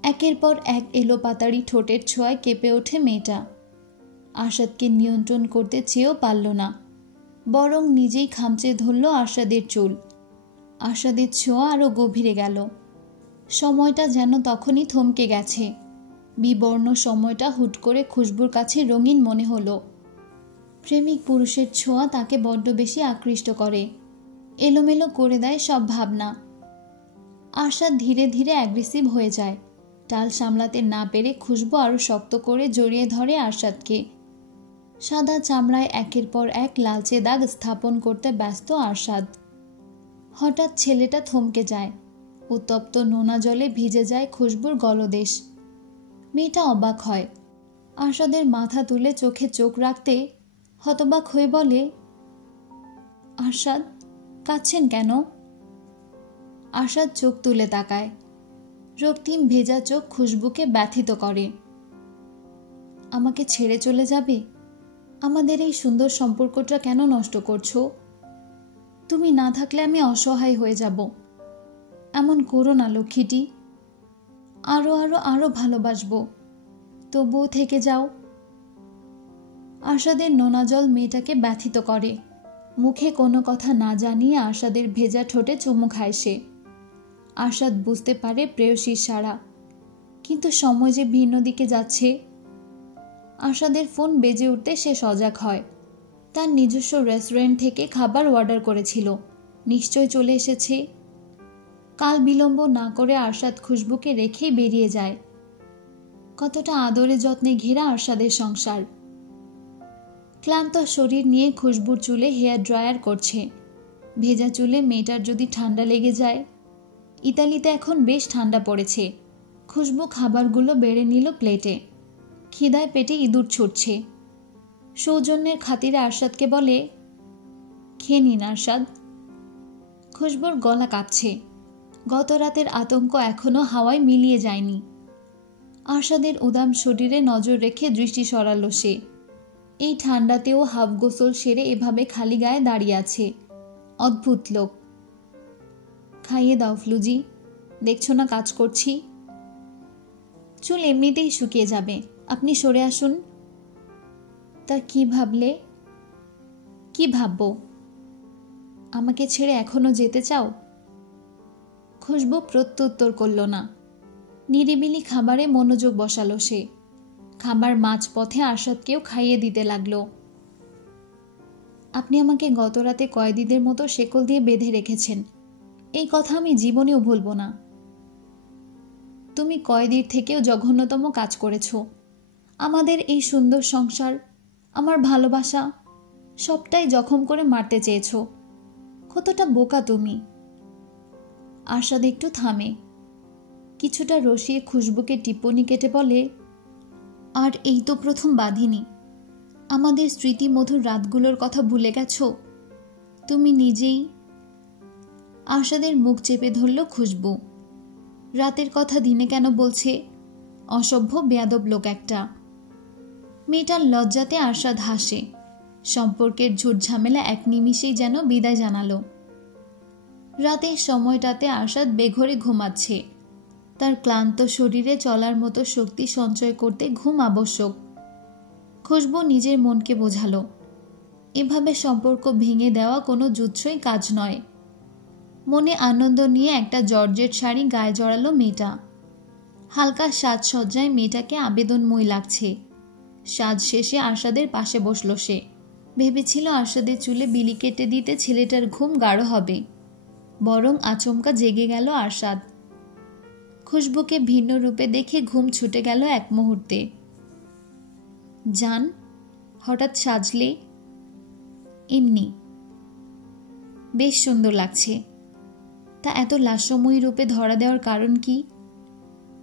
একের পর এক এলোপাতাড়ি ঠোঁটের ছোঁয়ায় কেঁপে ওঠে মেয়েটা। আরশাদকে নিয়ন্ত্রণ করতে চেয়েও পারল না, বরং নিজেই খামচে ধরল আরশাদের চুল। আরশাদের ছোঁয়া আরও গভীরে গেল। সময়টা যেন তখনই থমকে গেছে। বিবর্ণ সময়টা হুট করে খুশবুর কাছে রঙিন মনে হলো। প্রেমিক পুরুষের ছোঁয়া তাকে বড্ড বেশি আকৃষ্ট করে, এলোমেলো করে দেয় সব ভাবনা। আরশাদ ধীরে ধীরে অ্যাগ্রেসিভ হয়ে যায়। টাল সামলাতে না পেরে খুশবু আরও শক্ত করে জড়িয়ে ধরে আরশাদকে। সাদা চামড়ায় একের পর এক লালচে দাগ স্থাপন করতে ব্যস্ত আরশাদ। হঠাৎ ছেলেটা থমকে যায়। উত্তপ্ত নোনা জলে ভিজে যায় খুশবুর গলদেশ। মেয়েটা অবাক হয়। আরশাদের মাথা তুলে চোখে চোখ রাখতে হতবাক হয়ে বলে, আরশাদ, কাঁদছেন কেন? আরশাদ চোখ তুলে তাকায়। রক্তিম ভেজা চোখ খুশবুকে ব্যথিত করে। আমাকে ছেড়ে চলে যাবে? আমাদের এই সুন্দর সম্পর্কটা কেন নষ্ট করছো? তুমি না থাকলে আমি অসহায় হয়ে যাব। এমন করো না লক্ষ্মীটি। আরো আরো আরো ভালোবাসবো, তবুও থেকে যাও। আরশাদের নোনা জল মেয়েটাকে ব্যথিত করে। মুখে কোনো কথা না জানিয়ে আরশাদের ভেজা ঠোঁটে চুমু খায় সে। আরশাদ বুঝতে পারে প্রেয়সীর সাড়া, কিন্তু সময় যে ভিন্ন দিকে যাচ্ছে। আরশাদের ফোন বেজে উঠতে সে সজাগ হয়। তার নিজস্ব রেস্টুরেন্ট থেকে খাবার অর্ডার করেছিল, নিশ্চয় চলে এসেছে। কাল বিলম্ব না করে আরশাদ খুশবুকে রেখেই বেরিয়ে যায়। কতটা আদরে যত্নে ঘেরা আরশাদের সংসার। ক্লান্ত শরীর নিয়ে খুশবুর চুলে হেয়ার ড্রায়ার করছে। ভেজা চুলে মেয়েটার যদি ঠান্ডা লেগে যায়। ইতালিতে এখন বেশ ঠান্ডা পড়েছে। খুশবু খাবারগুলো বেড়ে নিল প্লেটে। খিদায় পেটে ইঁদুর ছুটছে। সৌজন্যের খাতিরে আরশাদকে বলে, খেয়ে নিন আরশাদ। খুশবুর গলা কাঁপছে। গত রাতের আতঙ্ক এখনো হাওয়ায় মিলিয়ে যায়নি। আরশাদের উদাম শরীরে নজর রেখে দৃষ্টি সরালো সে। এই ঠান্ডাতেও হাফ গোসল সেরে এভাবে খালি গায়ে দাঁড়িয়ে আছে। অদ্ভুত লোক। খাইয়ে দাও ফ্লুজি, দেখছো না কাজ করছি। চুল এমনিতেই শুকিয়ে যাবে, আপনি সরে আসুন। তা কি ভাবলে? কি ভাববো? আমাকে ছেড়ে এখনো যেতে চাও? খুশবু প্রত্যুত্তর করল না। নিরিবিলি খাবারে মনোযোগ বসালো সে। খাবার মাঝপথে আরশাদকেও খাইয়ে দিতে লাগলো। আপনি আমাকে গত রাতে কয়েদিদের মতো শেকল দিয়ে বেঁধে রেখেছেন, এই কথা আমি জীবনেও ভুলব না। তুমি কয়েদির থেকেও জঘন্যতম কাজ করেছ। আমাদের এই সুন্দর সংসার, আমার ভালোবাসা, সবটাই জখম করে মারতে চেয়েছ। কতটা বোকা তুমি। আরশাদ একটু থামে। কিছুটা রসিয়ে খুশবুকে টিপ্পনি কেটে বলে, আর এই তো প্রথম বাঁধিনি। আমাদের স্মৃতিমধুর রাতগুলোর কথা ভুলে গেছ তুমি নিজেই। আরশাদের মুখ চেপে ধরল খুশবু। রাতের কথা দিনে কেন বলছে? অসভ্য বেয়াদব লোক একটা। মেয়েটার লজ্জাতে আরশাদ হাসে। সম্পর্কের ঝুটঝামেলা এক নিমিষেই যেন বিদায় জানালো। রাতের সময়টাতে আরশাদ বেঘরে ঘুমাচ্ছে। তার ক্লান্ত শরীরে চলার মতো শক্তি সঞ্চয় করতে ঘুম আবশ্যক। খুশবু নিজের মনকে বোঝালো, এভাবে সম্পর্ক ভেঙে দেওয়া কোনো জুৎসই কাজ নয়। মনে আনন্দ নিয়ে একটা জর্জেট শাড়ি গায়ে জড়ালো মেয়েটা। হালকা সাজসজ্জায় মেয়েটাকে আবেদনময় লাগছে। সাজ শেষে আরশাদের পাশে বসল সে। ভেবেছিল আরশাদের চুলে বিলি কেটে দিতে ছেলেটার ঘুম গাঢ় হবে, বরং আচমকা জেগে গেল আরশাদ। খুশবুকে ভিন্ন রূপে দেখে ঘুম ছুটে গেল এক মুহূর্তে। জান, হঠাৎ সাজলে? এমনি। বেশ সুন্দর লাগছে। তা এত লাস্যময়ী রূপে ধরা দেওয়ার কারণ কি?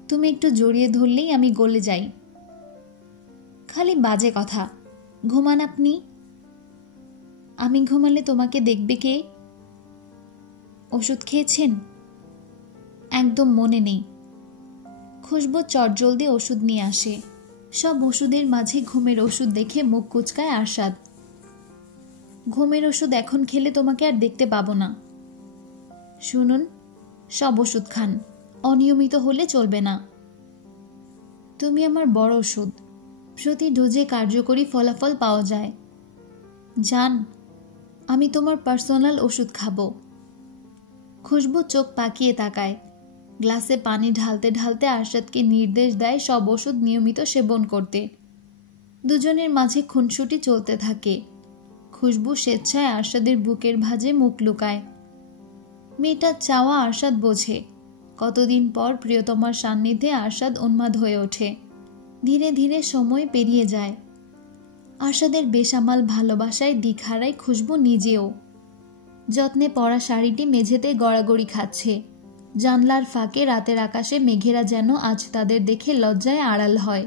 তুমি একটু জড়িয়ে ধরলেই আমি গলে যাই। খালি বাজে কথা। ঘুমান আপনি। আমি ঘুমালে তোমাকে দেখবে কে? ওষুধ খেয়েছেন? একদম মনে নেই। খুশবু চটজলদি ওষুধ নিয়ে আসে। সব ওষুধের মাঝে ঘুমের ওষুধ দেখে মুখ কুচকায় আরশাদ। ঘুমের ওষুধ এখন খেলে তোমাকে আর দেখতে পাবো না। শুনুন, সব ওষুধ খান, অনিয়মিত হলে চলবে না। তুমি আমার বড় ওষুধ, প্রতি ডোজে কার্যকরী ফলাফল পাওয়া যায়। জান, আমি তোমার পার্সোনাল ওষুধ খাবো। খুশবু চোখ পাকিয়ে তাকায়। গ্লাসে পানি ঢালতে ঢালতে আরশাদকে নির্দেশ দেয় সব ওষুধ নিয়মিত সেবন করতে। দুজনের মাঝে খুনসুটি চলতে থাকে। খুশবু স্বেচ্ছায় আরশাদের বুকের ভাঁজে মুখ লুকায়। মেয়েটার চাওয়া আরশাদ বোঝে। কতদিন পর প্রিয়তমার সান্নিধ্যে আরশাদ উন্মাদ হয়ে ওঠে। ধীরে ধীরে সময় পেরিয়ে যায়। আরশাদের বেসামাল ভালোবাসায় দিক হারায় খুশবু নিজেও। যত্নে পরা শাড়িটি মেঝেতে গড়াগড়ি খাচ্ছে। জানলার ফাঁকে রাতের আকাশে মেঘেরা যেন আজ তাদের দেখে লজ্জায় আড়াল হয়।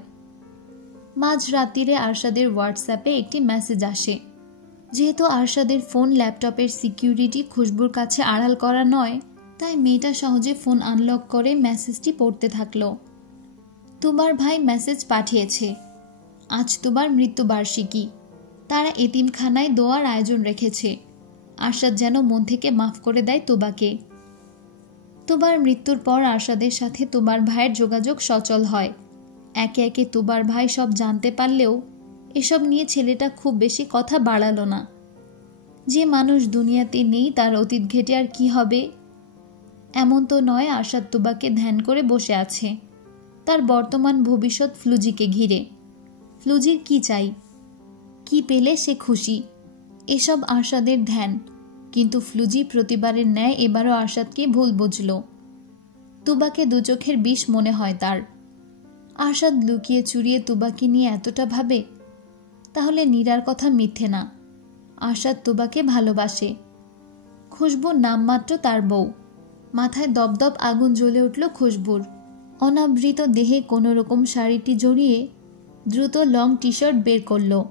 মাঝ রাত্রিরে আরশাদের হোয়াটসঅ্যাপে একটি মেসেজ আসে। যেহেতু আরশাদের ফোন ল্যাপটপের সিকিউরিটি খুশবুর কাছে আড়াল করা নয়, তাই মেয়েটা সহজে ফোন আনলক করে মেসেজটি পড়তে থাকলো। তুবার ভাই মেসেজ পাঠিয়েছে। আজ তুবার মৃত্যুবার্ষিকী। তারা এতিমখানায় দোয়ার আয়োজন রেখেছে। আরশাদ যেন মন থেকে মাফ করে দেয় তুবাকে। তুবার মৃত্যুর পর আরশাদের সাথে তুবার ভাইয়ের যোগাযোগ সচল হয়। একে একে তুবার ভাই সব জানতে পারলেও এসব নিয়ে ছেলেটা খুব বেশি কথা বাড়ালো না। যে মানুষ দুনিয়াতে নেই তার অতীত ঘেটে আর কি হবে? এমন তো নয় আরশাদ তুবাকে ধ্যান করে বসে আছে। তার বর্তমান ভবিষ্যৎ ফ্লুজিকে ঘিরে। ফ্লুজির কি চাই, কি পেলে সে খুশি, এসব আরশাদের ধ্যান। কিন্তু ফ্লুজি প্রতিবারের ন্যায় এবারও আরশাদকে ভুল বুঝল। তুবাকে দু চোখের বিষ মনে হয় তার। আরশাদ লুকিয়ে চুরিয়ে তুবাকে নিয়ে এতটা ভাবে, তাহলে নীরার কথা মিথ্যে না। আরশাদ তুবাকে ভালোবাসে। খুশবুর নামমাত্র তার বউ। মাথায় দপদপ আগুন জ্বলে উঠল খুশবুর। অনাবৃত দেহে কোনো রকম শাড়িটি জড়িয়ে দ্রুত লং টি শার্ট বের করল।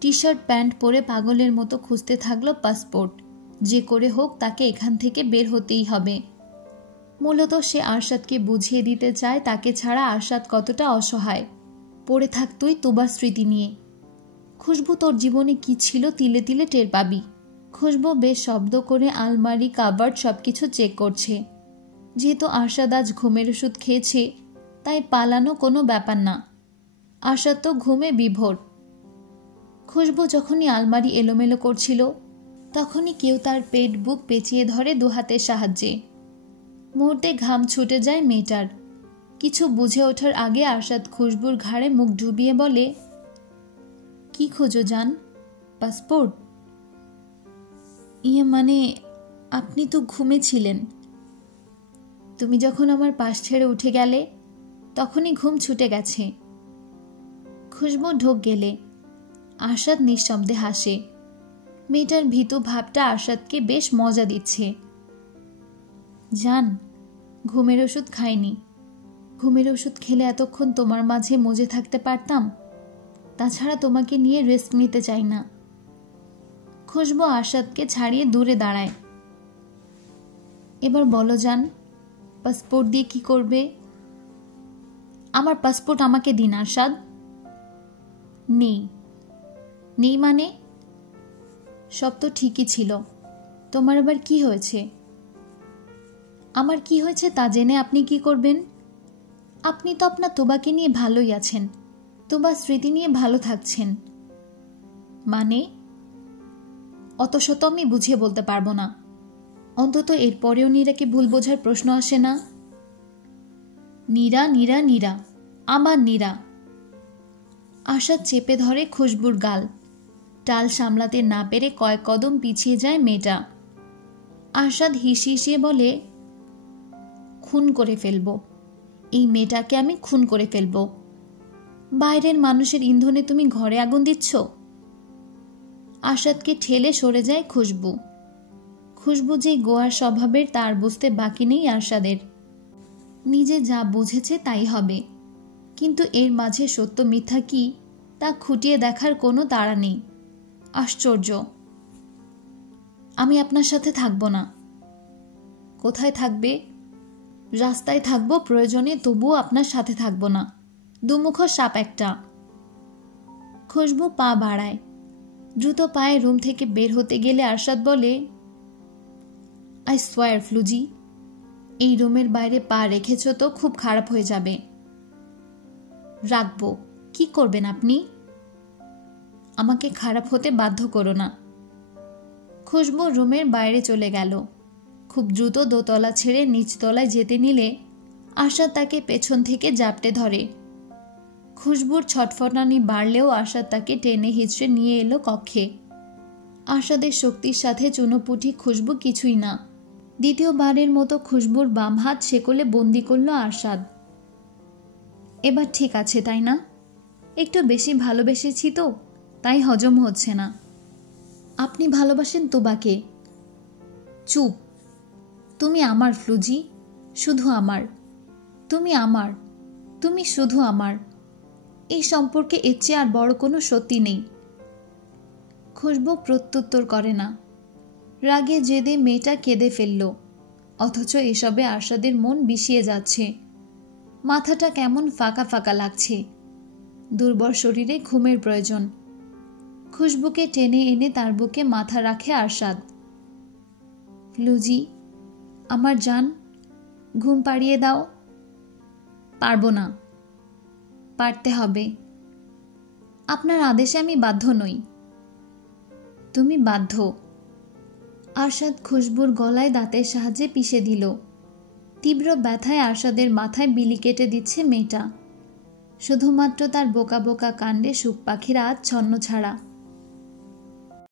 টি শার্ট প্যান্ট পরে পাগলের মতো খুঁজতে থাকলো পাসপোর্ট। যে করে হোক তাকে এখান থেকে বের হতেই হবে। মূলত সে আরশাদকে বুঝিয়ে দিতে চায় তাকে ছাড়া আরশাদ কতটা অসহায়। পড়ে থাক তুই তুবার স্মৃতি নিয়ে। খুশবু, তোর জীবনে কি ছিল তিলে তিলে টের পাবি। খুশবু বেশ শব্দ করে আলমারি, কাবার্ড সবকিছু চেক করছে। যেহেতু আরশাদ আজ ঘুমের ওষুধ খেয়েছে, তাই পালানো কোনো ব্যাপার না। আরশাদ তো ঘুমে বিভোর। খুশবু যখনই আলমারি এলোমেলো করছিল, তখনই কেউ তার পেট বুক পেঁচিয়ে ধরে দুহাতের সাহায্যে। মুহূর্তে ঘাম ছুটে যায় মেয়েটার। কিছু বুঝে ওঠার আগে আরশাদ খুশবুর ঘাড়ে মুখ ডুবিয়ে বলে, কি খোঁজো জান? পাসপোর্ট? মানে আপনি তো ঘুমেছিলেন। তুমি যখন আমার পাশ ছেড়ে উঠে গেলে, তখনই ঘুম ছুটে গেছে। খুশবু ঢোক গেলে। আরশাদ নিঃশব্দে হাসে। মেয়েটার ভীতু ভাবটা আরশাদকে বেশ মজা দিচ্ছে। জান, ঘুমের ওষুধ খাইনি। ঘুমের ওষুধ খেলে এতক্ষণ তোমার মাঝে মজে থাকতে পারতাম। তাছাড়া তোমাকে নিয়ে রিস্ক নিতে চাই না। খুশবু আরশাদকে ছাড়িয়ে দূরে দাঁড়ায়। এবার বলো জান, পাসপোর্ট দিয়ে কি করবে? আমার পাসপোর্ট আমাকে দিন আরশাদ। নেই। নেই মানে? সব তো ঠিকই ছিল। তোমার আবার কি হয়েছে? আমার কি হয়েছে তা জেনে আপনি কি করবেন? আপনি তো আপনার তোবাকে নিয়ে ভালোই আছেন। তোবার স্মৃতি নিয়ে ভালো থাকছেন। মানে? অত শত আমি বুঝিয়ে বলতে পারবো না। অন্তত এরপরেও নীরাকে ভুল বোঝার প্রশ্ন আসে না। নীরা, নীরা, নীরা, আমার নীরা। আরশাদ চেপে ধরে খুশবুর গাল। টাল সামলাতে না পেরে কয়েক কদম পিছিয়ে যায় মেয়েটা। আরশাদ হিসিয়ে বলে, খুন করে ফেলবো। এই মেয়েটাকে আমি খুন করে ফেলবো। বাইরের মানুষের ইন্ধনে তুমি ঘরে আগুন দিচ্ছ। আরশাদকে ঠেলে সরে যায় খুশবু। খুশবু যে গোয়ার স্বভাবের তার বুঝতে বাকি নেই আরশাদের। নিজে যা বুঝেছে তাই হবে, কিন্তু এর মাঝে সত্য মিথ্যা কি তা খুঁটিয়ে দেখার কোনো তাড়া নেই। আশ্চর্য। আমি আপনার সাথে থাকবো না। কোথায় থাকবে? রাস্তায় থাকবো প্রয়োজনে, তবুও আপনার সাথে থাকবো না। দুমুখো সাপ একটা। খুশবু পা বাড়ায়। দ্রুত পায়ে রুম থেকে বের হতে গেলে আরশাদ বলে, আই সোয়ার ফ্লুজি, এই রুমের বাইরে পা রেখেছ তো খুব খারাপ হয়ে যাবে। রাখবো। কি করবেন আপনি? আমাকে খারাপ হতে বাধ্য করো না। খুশবু রুমের বাইরে চলে গেল। খুব দ্রুত দোতলা ছেড়ে নিচতলায় যেতে নিলে আরশাদ তাকে পেছন থেকে জাপটে ধরে। খুশবুর ছটফটানি বাড়লেও আরশাদ তাকে টেনে হিঁচড়ে নিয়ে এলো কক্ষে। আরশাদের শক্তির সাথে চুনোপুটি খুশবু কিছুই না। দ্বিতীয়বারের মতো খুশবুর বাম হাত শেকলে বন্দি করল আরশাদ। এবার ঠিক আছে তাই না? একটু বেশি ভালোবেসেছি তো, তাই হজম হচ্ছে না। আপনি ভালোবাসেন তোবাকে। চুপ। তুমি আমার ফ্লুজি, শুধু আমার। তুমি আমার, তুমি শুধু আমার। এই সম্পর্কে এর চেয়ে আর বড় কোনো সত্যি নেই। খুশবু প্রত্যুত্তর করে না। রাগে জেদে মেয়েটা কেঁদে ফেলল। অথচ এসবে আরশাদের মন বিষিয়ে যাচ্ছে। মাথাটা কেমন ফাঁকা ফাঁকা লাগছে। দুর্বল শরীরে ঘুমের প্রয়োজন। খুশবুকে টেনে এনে তার বুকে মাথা রাখে আরশাদ। ফ্লুজি, আমার জান, ঘুম পাড়িয়ে দাও। পারবো না। পারতে হবে। আপনার আদেশে আমি বাধ্য নই। তুমি বাধ্য। আরশাদ খুশবুর গলায় দাঁতের সাহায্যে পিষে দিল। তীব্র ব্যথায় আরশাদের মাথায় বিলি কেটে দিচ্ছে মেয়েটা। শুধুমাত্র তার বোকা বোকা কাণ্ডে সুখ পাখির আচ্ছন্ন ছাড়া।